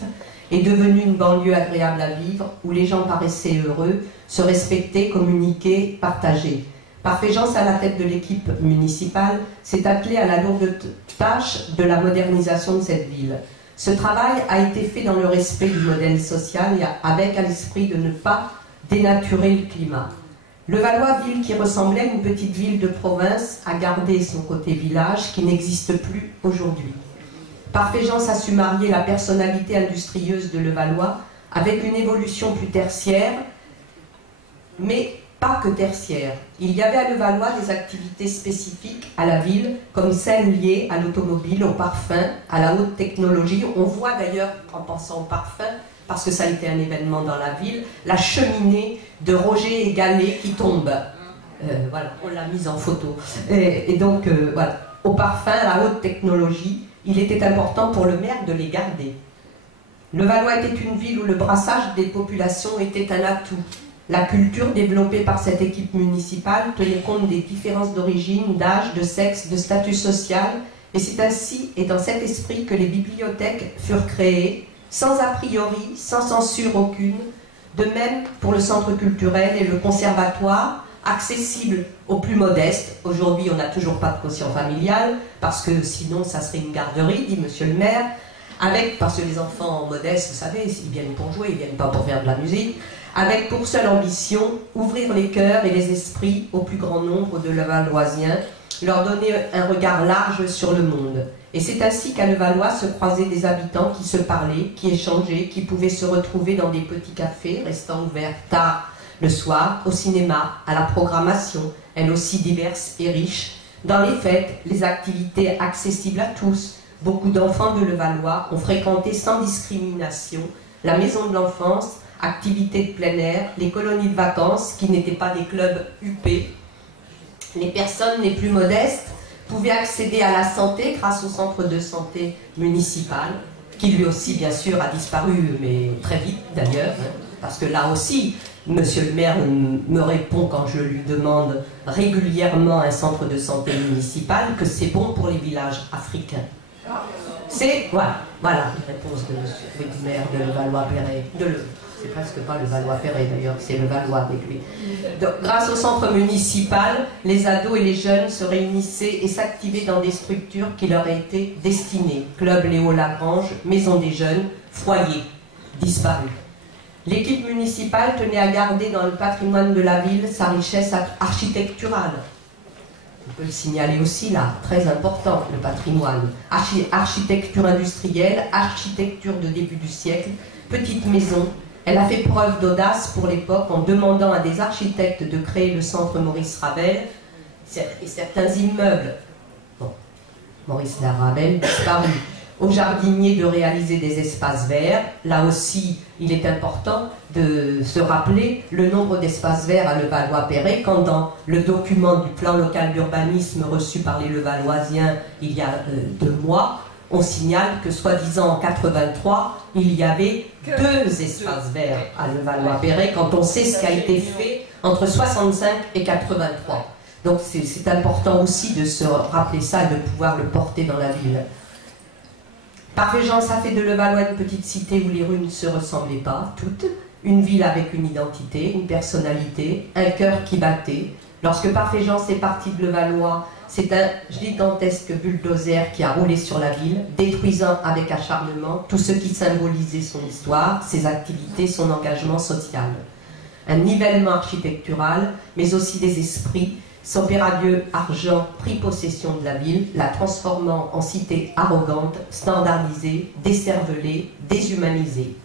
est devenue une banlieue agréable à vivre, où les gens paraissaient heureux, se respectaient, communiquaient, partageaient. Parfait Jean, à la tête de l'équipe municipale, s'est attelé à la lourde tâche de la modernisation de cette ville. Ce travail a été fait dans le respect du modèle social et avec à l'esprit de ne pas dénaturer le climat. Levallois, ville qui ressemblait à une petite ville de province, a gardé son côté village qui n'existe plus aujourd'hui. Parfait Jean a su marier la personnalité industrieuse de Levallois avec une évolution plus tertiaire, mais pas que tertiaire. Il y avait à Levallois des activités spécifiques à la ville, comme celles liées à l'automobile, au parfum, à la haute technologie. On voit d'ailleurs, en pensant au parfum, parce que ça a été un événement dans la ville, la cheminée de Roger et Gallet qui tombe. Voilà, on l'a mise en photo. Et donc, voilà, au parfum, à la haute technologie, il était important pour le maire de les garder. Levallois était une ville où le brassage des populations était un atout. La culture développée par cette équipe municipale tenait compte des différences d'origine, d'âge, de sexe, de statut social, et c'est ainsi et dans cet esprit que les bibliothèques furent créées, sans a priori, sans censure aucune, de même pour le centre culturel et le conservatoire, accessible aux plus modestes. Aujourd'hui, on n'a toujours pas de quotient familial, parce que sinon, ça serait une garderie, dit monsieur le maire, parce que les enfants modestes, vous savez, ils viennent pour jouer, ils ne viennent pas pour faire de la musique, avec pour seule ambition, ouvrir les cœurs et les esprits au plus grand nombre de Levalloisiens, leur donner un regard large sur le monde. Et c'est ainsi qu'à Levallois se croisaient des habitants qui se parlaient, qui échangeaient, qui pouvaient se retrouver dans des petits cafés, restant ouverts tard le soir, au cinéma, à la programmation, elle aussi diverse et riche, dans les fêtes, les activités accessibles à tous. Beaucoup d'enfants de Levallois ont fréquenté sans discrimination la maison de l'enfance, activités de plein air, les colonies de vacances, qui n'étaient pas des clubs UP. Les personnes les plus modestes pouvaient accéder à la santé grâce au centre de santé municipal, qui lui aussi, bien sûr, a disparu, mais très vite d'ailleurs, parce que là aussi, monsieur le maire me répond quand je lui demande régulièrement un centre de santé municipal que c'est bon pour les villages africains. C'est, voilà la réponse de monsieur le maire de Levallois-Perret, c'est presque pas le Levallois-Perret d'ailleurs, c'est le Levallois avec lui. Donc, grâce au centre municipal, les ados et les jeunes se réunissaient et s'activaient dans des structures qui leur étaient destinées. Club Léo Lagrange, Maison des jeunes, foyer, disparu. L'équipe municipale tenait à garder dans le patrimoine de la ville sa richesse architecturale. On peut le signaler aussi là, très important, le patrimoine. Architecture industrielle, architecture de début du siècle, petite maison. Elle a fait preuve d'audace pour l'époque en demandant à des architectes de créer le centre Maurice Ravel et certains immeubles. Bon, Maurice Ravel disparu. Aux jardiniers de réaliser des espaces verts. Là aussi, il est important de se rappeler le nombre d'espaces verts à Levallois-Perret, quand dans le document du plan local d'urbanisme reçu par les Levalloisiens il y a 2 mois, On signale que, soi-disant, en 83, il y avait 2 espaces verts à Levallois-Perret, quand on sait ce qui a été fait entre 65 et 83. Donc c'est important aussi de se rappeler ça et de pouvoir le porter dans la ville. Parfait-Jean, ça fait de Levallois une petite cité où les rues ne se ressemblaient pas, toutes. Une ville avec une identité, une personnalité, un cœur qui battait. Lorsque Parfait-Jean est parti de Levallois, c'est un gigantesque bulldozer qui a roulé sur la ville, détruisant avec acharnement tout ce qui symbolisait son histoire, ses activités, son engagement social. Un nivellement architectural, mais aussi des esprits. Son péradieux argent prit possession de la ville, la transformant en cité arrogante, standardisée, décervelée, déshumanisée.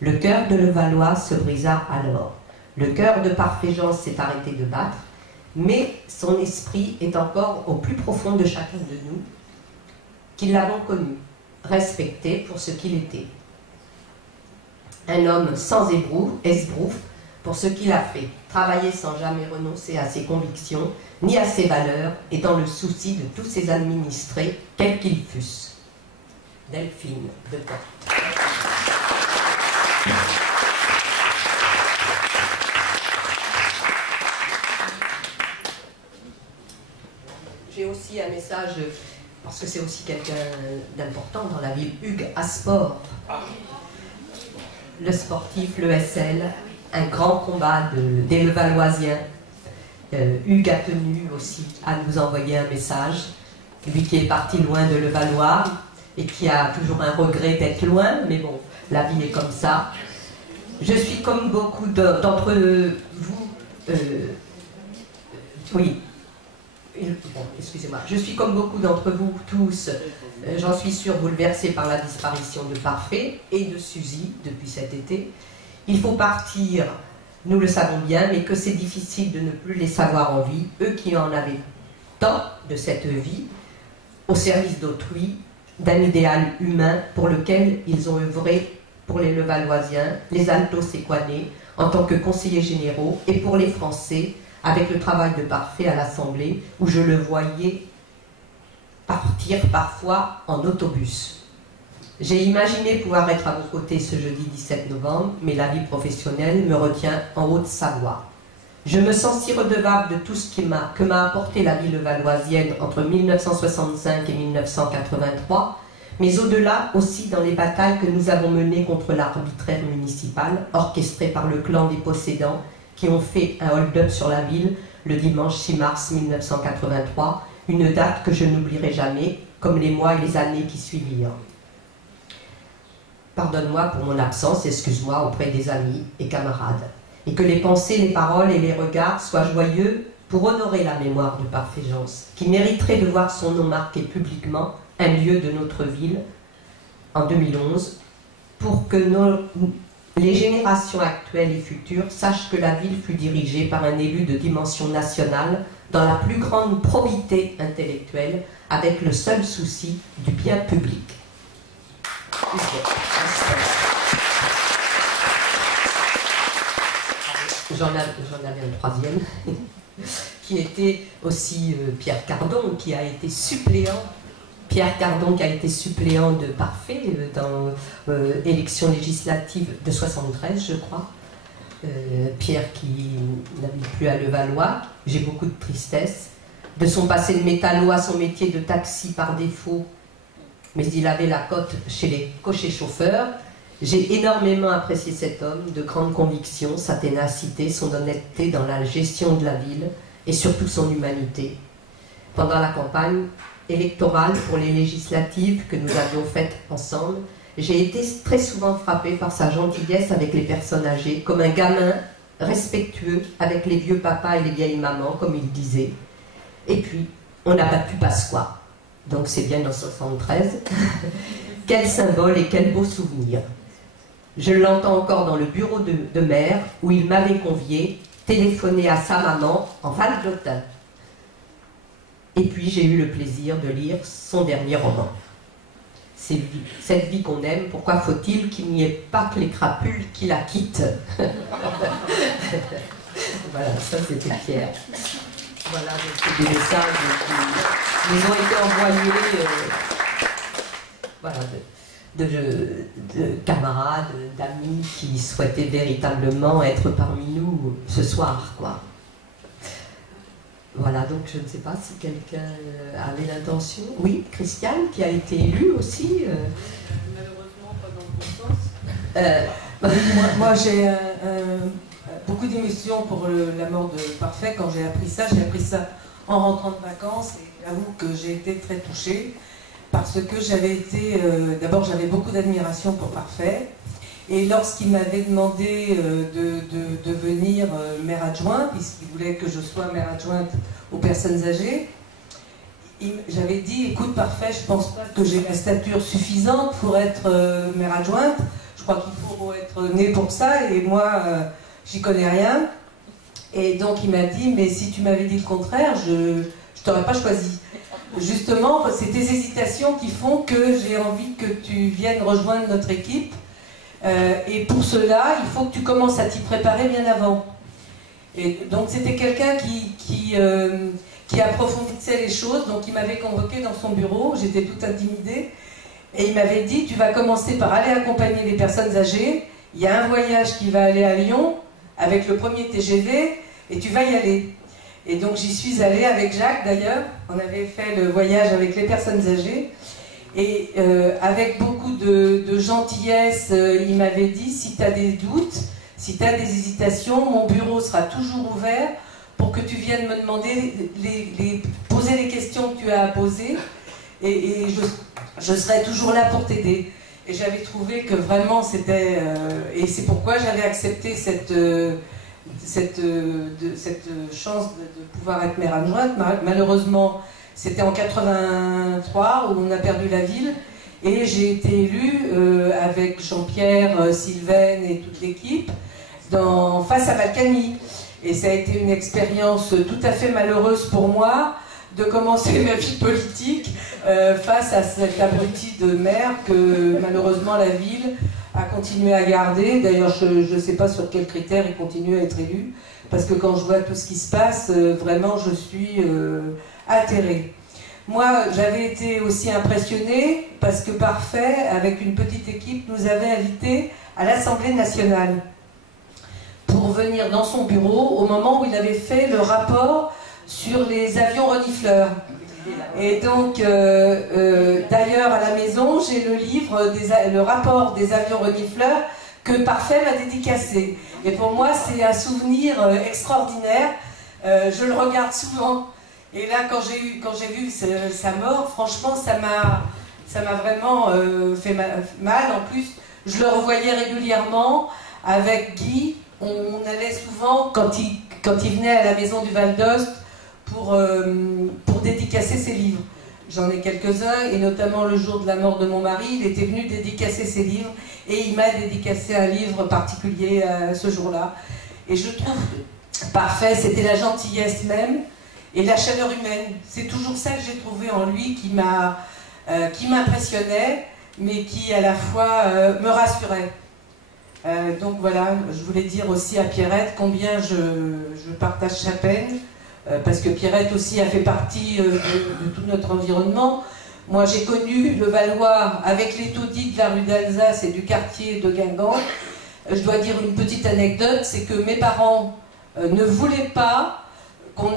Le cœur de Levallois se brisa alors. Le cœur de Parfait-Jean s'est arrêté de battre, mais son esprit est encore au plus profond de chacun de nous, qui l'avons connu, respecté pour ce qu'il était. Un homme sans esbrouf pour ce qu'il a fait, travailler sans jamais renoncer à ses convictions, ni à ses valeurs, et dans le souci de tous ses administrés, quels qu'ils fussent. Delphine de Porte. J'ai aussi un message, parce que c'est aussi quelqu'un d'important dans la ville, Hugues Asport. Le sportif, le SL, un grand combat des Levalloisiens. Hugues a tenu aussi à nous envoyer un message, lui qui est parti loin de Levallois et qui a toujours un regret d'être loin, mais bon, la vie est comme ça. Je suis comme beaucoup d'entre vous, oui, bon, excusez-moi, je suis comme beaucoup d'entre vous tous, j'en suis sûre, bouleversée par la disparition de Parfait et de Suzy depuis cet été. Il faut partir, nous le savons bien, mais que c'est difficile de ne plus les savoir en vie, eux qui en avaient tant de cette vie, au service d'autrui, d'un idéal humain pour lequel ils ont œuvré pour les Levalloisiens, les Alto-Séquanais, en tant que conseillers généraux, et pour les Français, avec le travail de Parfait à l'Assemblée, où je le voyais partir parfois en autobus. J'ai imaginé pouvoir être à vos côtés ce jeudi 17 novembre, mais la vie professionnelle me retient en Haute-Savoie. Je me sens si redevable de tout ce que m'a apporté la vie levalloisienne entre 1965 et 1983, mais au-delà aussi dans les batailles que nous avons menées contre l'arbitraire municipal, orchestré par le clan des possédants, qui ont fait un hold-up sur la ville le dimanche 6 mars 1983, une date que je n'oublierai jamais, comme les mois et les années qui suivirent. Pardonne-moi pour mon absence, excuse-moi auprès des amis et camarades. Et que les pensées, les paroles et les regards soient joyeux pour honorer la mémoire de Parfait-Jean, qui mériterait de voir son nom marqué publiquement un lieu de notre ville en 2011, pour que les générations actuelles et futures sachent que la ville fut dirigée par un élu de dimension nationale dans la plus grande probité intellectuelle, avec le seul souci du bien public. J'en avais un troisième, qui était aussi Pierre Cardon, qui a été suppléant. Pierre Cardon qui a été suppléant de Parfait dans l'élection législative de 73, je crois. Pierre qui n'habite plus à Levallois, j'ai beaucoup de tristesse. De son passé de métallo à son métier de taxi par défaut, mais il avait la cote chez les cochers chauffeurs. J'ai énormément apprécié cet homme, de grande conviction, sa ténacité, son honnêteté dans la gestion de la ville et surtout son humanité. Pendant la campagne électorale pour les législatives que nous avions faites ensemble, j'ai été très souvent frappée par sa gentillesse avec les personnes âgées, comme un gamin respectueux avec les vieux papas et les vieilles mamans, comme il disait. Et puis, on a battu Pasqua. Donc c'est bien en 73. Quel symbole et quel beau souvenir. Je l'entends encore dans le bureau de maire où il m'avait convié, téléphoné à sa maman en Val d'Autun. Et puis j'ai eu le plaisir de lire son dernier roman. Cette vie qu'on aime, pourquoi faut-il qu'il n'y ait pas que les crapules qui la quittent? Voilà, ça c'était Pierre. Voilà, c'est des messages qui nous ont été envoyés voilà, de camarades, d'amis qui souhaitaient véritablement être parmi nous ce soir, quoi. Voilà, donc je ne sais pas si quelqu'un avait l'intention. Oui, Christiane, qui a été élue aussi. Malheureusement, pas dans le bon sens. Moi j'ai beaucoup d'émotions pour la mort de Parfait. Quand j'ai appris ça en rentrant de vacances. Et j'avoue que j'ai été très touchée parce que j'avais été... D'abord, j'avais beaucoup d'admiration pour Parfait. Et lorsqu'il m'avait demandé de devenir maire adjoint, puisqu'il voulait que je sois maire adjointe aux personnes âgées, j'avais dit, écoute Parfait, je ne pense pas que j'ai la stature suffisante pour être maire adjointe. Je crois qu'il faut être né pour ça, et moi, j'y connais rien. Et donc il m'a dit, mais si tu m'avais dit le contraire, je ne t'aurais pas choisi. Justement, c'est tes hésitations qui font que j'ai envie que tu viennes rejoindre notre équipe. Et pour cela, il faut que tu commences à t'y préparer bien avant. Et donc c'était quelqu'un qui approfondissait les choses, donc il m'avait convoqué dans son bureau, j'étais toute intimidée, et il m'avait dit, tu vas commencer par aller accompagner les personnes âgées, il y a un voyage qui va aller à Lyon, avec le premier TGV, et tu vas y aller. Et donc j'y suis allée avec Jacques d'ailleurs, on avait fait le voyage avec les personnes âgées, et avec beaucoup de gentillesse, il m'avait dit, si tu as des doutes, si tu as des hésitations, mon bureau sera toujours ouvert pour que tu viennes me demander, poser les questions que tu as à poser, et je serai toujours là pour t'aider. Et j'avais trouvé que vraiment c'était... et c'est pourquoi j'avais accepté cette chance de pouvoir être maire adjointe. Malheureusement, c'était en 83 où on a perdu la ville, et j'ai été élue avec Jean-Pierre, Sylvaine et toute l'équipe face à Balkany. Et ça a été une expérience tout à fait malheureuse pour moi de commencer ma vie politique face à cet abruti de maire que malheureusement la ville a continué à garder. D'ailleurs, je ne sais pas sur quels critères il continue à être élu, parce que quand je vois tout ce qui se passe, vraiment je suis atterrée. Moi, j'avais été aussi impressionnée parce que Parfait, avec une petite équipe, nous avait invités à l'Assemblée nationale pour venir dans son bureau au moment où il avait fait le rapport sur les avions renifleurs. Et donc, d'ailleurs, à la maison, j'ai le livre, le rapport des avions renifleurs que Parfait m'a dédicacé. Et pour moi, c'est un souvenir extraordinaire. Je le regarde souvent. Et là, quand j'ai vu sa mort, franchement, ça m'a vraiment fait mal. En plus, je le revoyais régulièrement avec Guy. On allait souvent, quand il venait à la maison du Val d'Ost, pour dédicacer ses livres. J'en ai quelques-uns, et notamment le jour de la mort de mon mari, il était venu dédicacer ses livres, et il m'a dédicacé un livre particulier ce jour-là. Et je trouve Parfait, c'était la gentillesse même, et la chaleur humaine. C'est toujours ça que j'ai trouvé en lui qui m'impressionnait, mais qui à la fois me rassurait. Donc voilà, je voulais dire aussi à Pierrette combien je partage sa peine, parce que Pierrette aussi a fait partie de tout notre environnement. Moi j'ai connu le Valois avec les taudis de la rue d'Alsace et du quartier de Guingamp. Je dois dire une petite anecdote, c'est que mes parents ne voulaient pas qu'on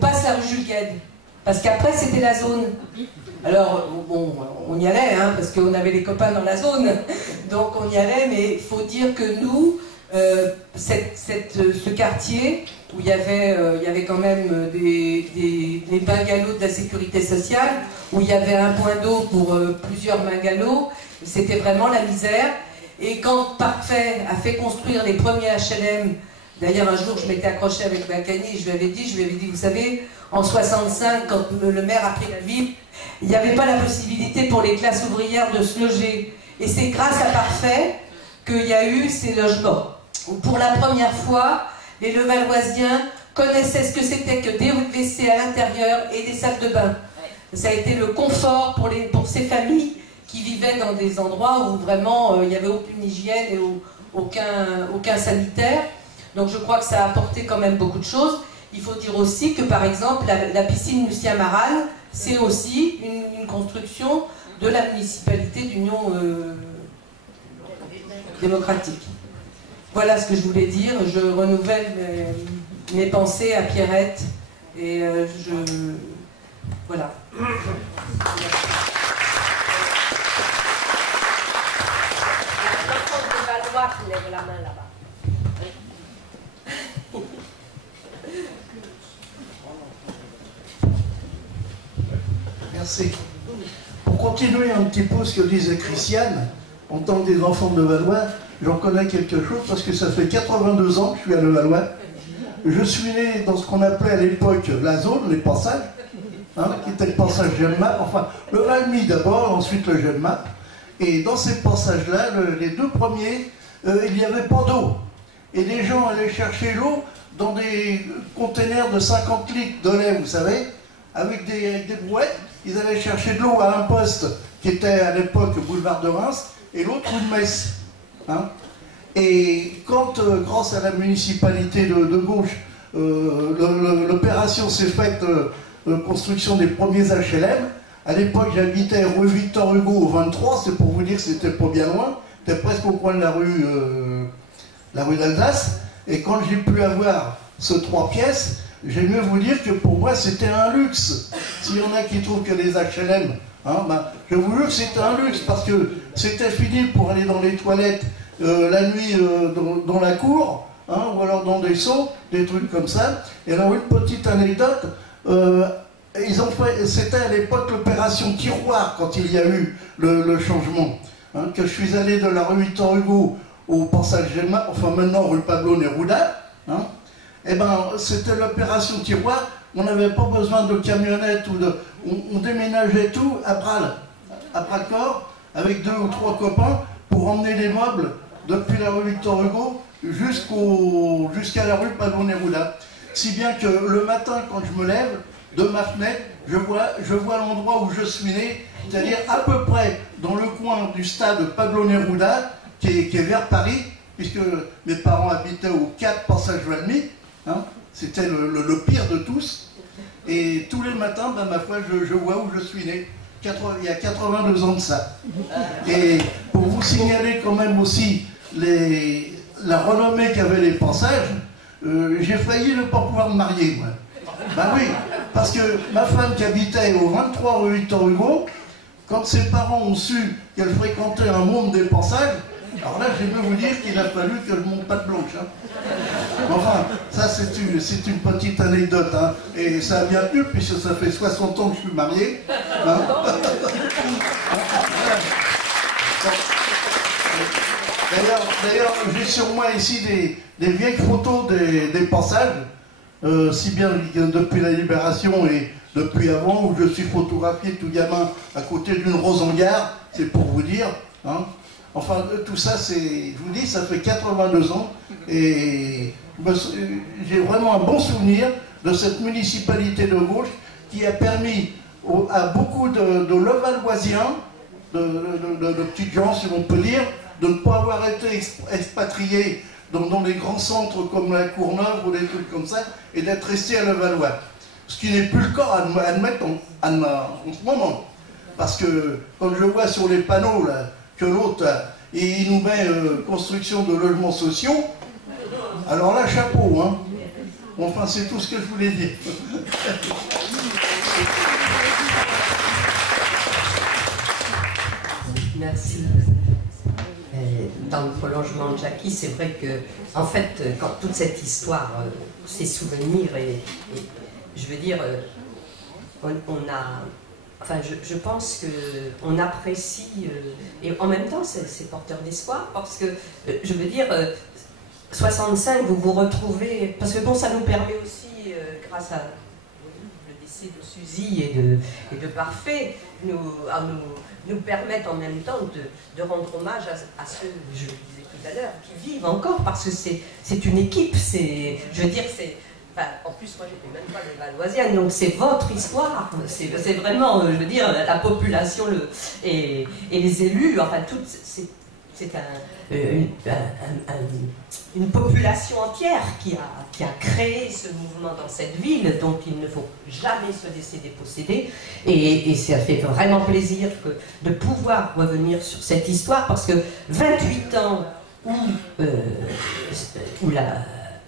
passe la rue Jules Guesde, parce qu'après c'était la zone. Alors bon, on y allait, hein, parce qu'on avait les copains dans la zone, donc on y allait, mais il faut dire que nous, ce quartier, où il y avait quand même des bungalows de la sécurité sociale, où il y avait un point d'eau pour plusieurs bungalows, c'était vraiment la misère. Et quand Parfait a fait construire les premiers HLM, d'ailleurs un jour je m'étais accrochée avec Balkany, je lui avais dit, vous savez, en 65, quand le maire a pris la ville, il n'y avait pas la possibilité pour les classes ouvrières de se loger. Et c'est grâce à Parfait qu'il y a eu ces logements. Pour la première fois, les Levalloisiens connaissaient ce que c'était que des WC à l'intérieur et des salles de bain. Ça a été le confort pour ces familles qui vivaient dans des endroits où vraiment il n'y avait aucune hygiène et aucun sanitaire. Donc je crois que ça a apporté quand même beaucoup de choses. Il faut dire aussi que par exemple la piscine Lucien Maral, c'est aussi une construction de la municipalité d'Union démocratique. Voilà ce que je voulais dire. Je renouvelle mes pensées à Pierrette et voilà. Qui lève la main là-bas. Merci. Pour continuer un petit peu ce que disait Christiane, en tant que des enfants de Levallois, j'en connais quelque chose parce que ça fait 82 ans que je suis à Levallois. Je suis né dans ce qu'on appelait à l'époque la zone, les passages, qui était le passage Gemma, enfin le Almi d'abord, ensuite le Gemma. Et dans ces passages-là, les deux premiers, il n'y avait pas d'eau. Et les gens allaient chercher l'eau dans des containers de 50 litres de lait, vous savez, avec des brouettes. Ils allaient chercher de l'eau à un poste qui était à l'époque boulevard de Reims et l'autre rue de Metz. Et quand, grâce à la municipalité de gauche, l'opération s'est faite, construction des premiers HLM, à l'époque j'habitais rue Victor Hugo au 23, c'est pour vous dire que c'était pas bien loin, c'était presque au coin de la rue d'Alsace, et quand j'ai pu avoir ce 3 pièces, j'ai mieux vous dire que pour moi c'était un luxe. S'il y en a qui trouvent que les HLM, je vous jure que c'était un luxe, parce que c'était fini pour aller dans les toilettes la nuit dans la cour, ou alors dans des seaux, des trucs comme ça. Et alors une petite anecdote, c'était à l'époque l'opération tiroir quand il y a eu le changement, que je suis allé de la rue Victor Hugo au passage Gemma, enfin maintenant rue Pablo Neruda, et ben c'était l'opération tiroir. On n'avait pas besoin de camionnettes on déménageait tout à bras-le-corps avec 2 ou 3 copains pour emmener les meubles depuis la rue Victor Hugo jusqu'à la rue Pablo Neruda. Si bien que le matin, quand je me lève de ma fenêtre, je vois l'endroit où je suis né, c'est-à-dire à peu près dans le coin du stade Pablo Neruda, qui est vers Paris, puisque mes parents habitaient au 4 passage Valmy, c'était le pire de tous. Et tous les matins, ma foi, je vois où je suis né. Il y a 82 ans de ça. Et pour vous signaler quand même aussi la renommée qu'avaient les passages, j'ai failli ne pas pouvoir me marier, moi. Ben oui, parce que ma femme qui habitait au 23 rue Victor Hugo, quand ses parents ont su qu'elle fréquentait un monde des passages, alors là, j'ai mieux vous dire qu'il a fallu que je monte patte blanche. Enfin, ça c'est une petite anecdote, et ça a bien tenu, puisque ça fait 60 ans que je suis marié. D'ailleurs, j'ai sur moi ici des vieilles photos des passages, si bien depuis la Libération et depuis avant, où je suis photographié tout gamin à côté d'une rose en gare, c'est pour vous dire. Enfin, tout ça, je vous dis, ça fait 82 ans, et j'ai vraiment un bon souvenir de cette municipalité de gauche qui a permis à beaucoup de Levalloisiens, de petites gens, si on peut dire, de ne pas avoir été expatriés dans des grands centres comme la Courneuve ou des trucs comme ça, et d'être restés à Levallois. Ce qui n'est plus le cas, à admettre en ce moment. Parce que quand je vois sur les panneaux là, que l'autre, il nous met construction de logements sociaux, alors là, chapeau, Enfin, c'est tout ce que je voulais dire. Merci. Dans le prolongement de Jackie, c'est vrai que, en fait, quand toute cette histoire, ces souvenirs, et je veux dire, on a... Enfin, je pense qu'on apprécie, et en même temps, c'est porteur d'espoir, parce que, je veux dire, 65, vous vous retrouvez, parce que bon, ça nous permet aussi, grâce à le décès de Suzy et de Parfait, nous permettre en même temps de rendre hommage à ceux, je le disais tout à l'heure, qui vivent encore, parce que c'est une équipe, je veux dire, c'est... Enfin, en plus, moi, j'étais même pas Levalloisienne, donc c'est votre histoire. C'est vraiment, je veux dire, la population et les élus, enfin, C'est une population entière qui a créé ce mouvement dans cette ville, donc il ne faut jamais se laisser déposséder. Et ça fait vraiment plaisir de pouvoir revenir sur cette histoire, parce que 28 ans où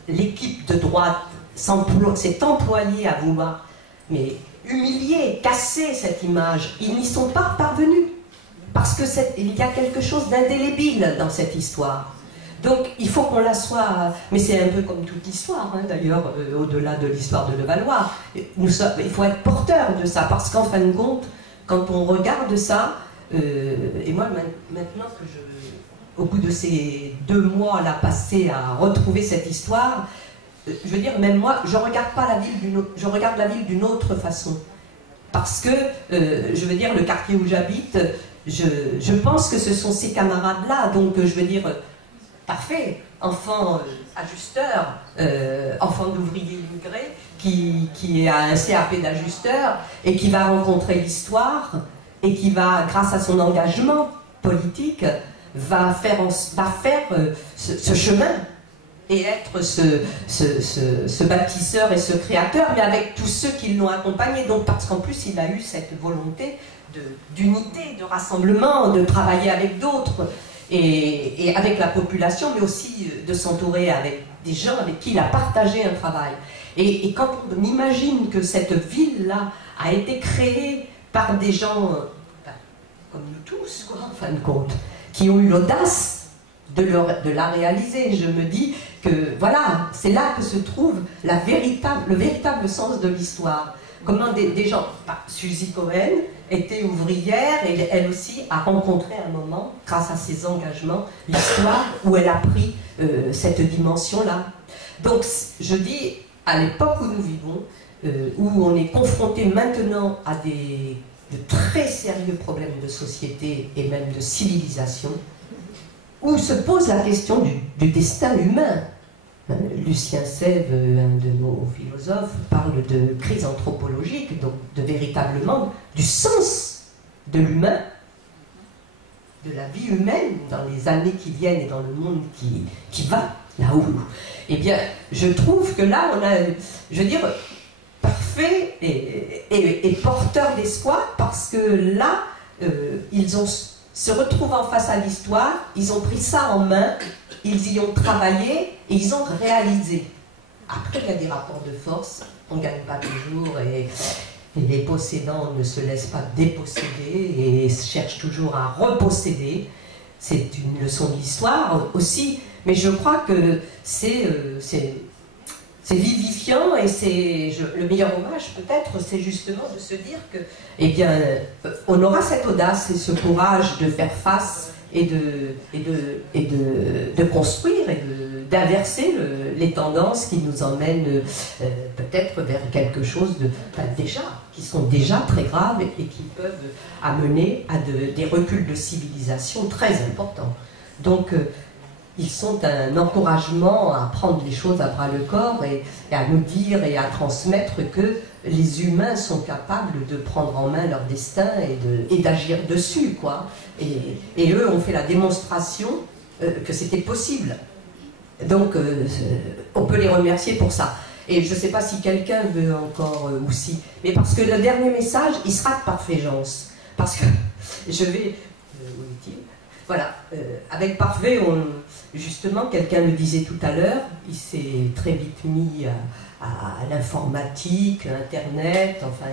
l'équipe de droite s'est employée à vouloir humilier, casser cette image, ils n'y sont pas parvenus. Parce qu'il y a quelque chose d'indélébile dans cette histoire. Donc il faut qu'on la soit... Mais c'est un peu comme toute l'histoire, hein, d'ailleurs, au-delà de l'histoire de Levallois. Il faut être porteur de ça, parce qu'en fin de compte, quand on regarde ça, et moi maintenant que au bout de ces 2 mois là passés à retrouver cette histoire, je veux dire, même moi, je regarde pas la ville je regarde la ville d'une autre façon. Parce que, je veux dire, le quartier où j'habite, je pense que ce sont ces camarades-là, donc je veux dire, parfait, enfant ajusteur, enfant d'ouvrier immigré, qui a un CAP d'ajusteur et qui va rencontrer l'histoire et qui va, grâce à son engagement politique, va faire ce chemin et être ce bâtisseur et ce créateur, mais avec tous ceux qui l'ont accompagné, donc parce qu'en plus il a eu cette volonté d'unité, de rassemblement, de travailler avec d'autres, et avec la population, mais aussi de s'entourer avec des gens avec qui il a partagé un travail. Et quand on imagine que cette ville-là a été créée par des gens, comme nous tous, quoi, en fin de compte, qui ont eu l'audace de la réaliser, je me dis que voilà, c'est là que se trouve le véritable sens de l'histoire. Comment des gens, Suzy Cohen était ouvrière et elle aussi a rencontré un moment, grâce à ses engagements, l'histoire où elle a pris cette dimension-là. Donc je dis, à l'époque où nous vivons, où on est confronté maintenant à de très sérieux problèmes de société et même de civilisation, où se pose la question du destin humain. Lucien Sève, un de nos philosophes, parle de crise anthropologique, donc véritablement du sens de l'humain, de la vie humaine dans les années qui viennent et dans le monde qui va là-haut. Eh bien, je trouve que là, on a, je veux dire, parfait et porteur d'espoir, parce que là, ils se retrouvent en face à l'histoire, ils ont pris ça en main, ils y ont travaillé et ils ont réalisé. Après, il y a des rapports de force, on ne gagne pas toujours et les possédants ne se laissent pas déposséder et cherchent toujours à reposséder. C'est une leçon d'histoire aussi, mais je crois que c'est vivifiant et c'est le meilleur hommage peut-être, c'est justement de se dire que, eh bien, on aura cette audace et ce courage de faire face et de construire et d'inverser les tendances qui nous emmènent peut-être vers quelque chose qui sont déjà très graves et qui peuvent amener à des reculs de civilisation très importants. Donc, ils sont un encouragement à prendre les choses à bras le corps et à nous dire et à transmettre que les humains sont capables de prendre en main leur destin et d'agir dessus, quoi. Et eux ont fait la démonstration que c'était possible. Donc, on peut les remercier pour ça. Et je ne sais pas si quelqu'un veut encore, ou si... Mais parce que le dernier message, il sera de Parfait-Jeance. Parce que je vais... où est-il ? Voilà. Avec Parfait, justement, quelqu'un le disait tout à l'heure, il s'est très vite mis à l'informatique, Internet, enfin,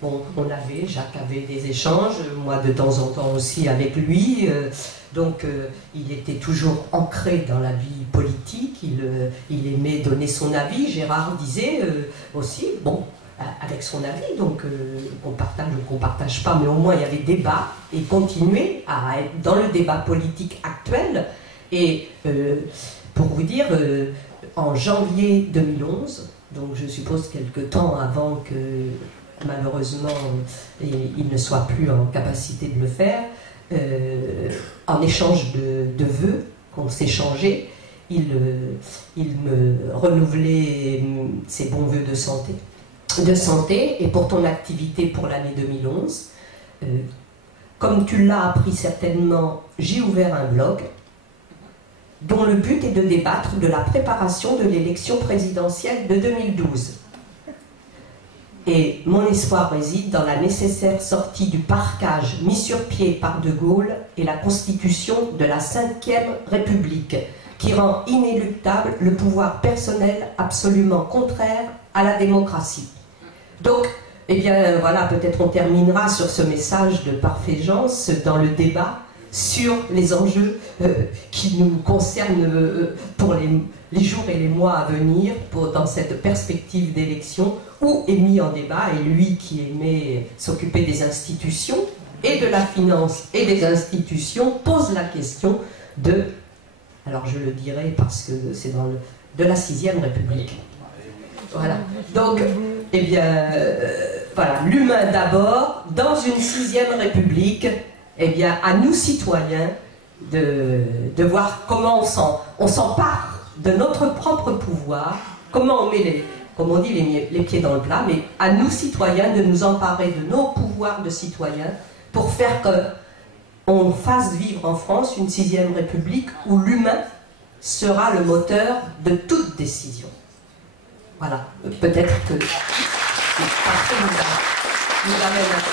bon, Jacques avait des échanges, moi de temps en temps aussi avec lui, donc il était toujours ancré dans la vie politique, il aimait donner son avis, Gérard disait aussi, bon, avec son avis, donc on partage ou qu'on ne partage pas, mais au moins il y avait débat, et continuer à être dans le débat politique actuel, et pour vous dire, en janvier 2011, donc je suppose quelque temps avant que malheureusement il ne soit plus en capacité de le faire, en échange de vœux qu'on s'échangeait, il me renouvelait ses bons vœux de santé et pour ton activité pour l'année 2011, comme tu l'as appris certainement, j'ai ouvert un blog dont le but est de débattre de la préparation de l'élection présidentielle de 2012. Et mon espoir réside dans la nécessaire sortie du parquage mis sur pied par De Gaulle et la constitution de la Ve République, qui rend inéluctable le pouvoir personnel absolument contraire à la démocratie. Donc, eh bien, voilà, peut-être on terminera sur ce message de Parfait-Jeance dans le débat sur les enjeux qui nous concernent pour les jours et les mois à venir, dans cette perspective d'élection, où est mis en débat, et lui qui aimait s'occuper des institutions, et de la finance et des institutions, pose la question de, alors je le dirai parce que c'est de la 6e République. Voilà. Donc, eh bien, voilà, l'humain d'abord, dans une 6e République, eh bien, à nous citoyens de voir comment on s'empare de notre propre pouvoir, comment on met comme on dit, les pieds dans le plat, mais à nous citoyens de nous emparer de nos pouvoirs de citoyens pour faire qu'on fasse vivre en France une 6e République où l'humain sera le moteur de toute décision. Voilà, peut-être que Parfait nous amène à ça.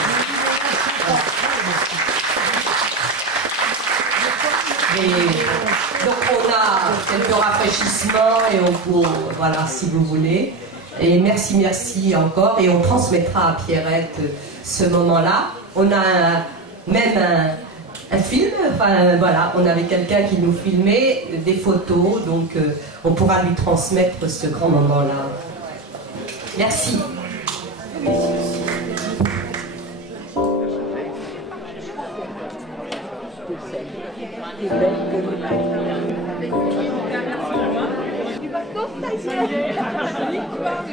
Et donc on a quelques rafraîchissements et voilà, si vous voulez. Et merci encore, et on transmettra à Pierrette ce moment-là. On a même un film, enfin voilà, on avait quelqu'un qui nous filmait des photos, donc on pourra lui transmettre ce grand moment-là. Merci. Du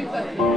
bateau,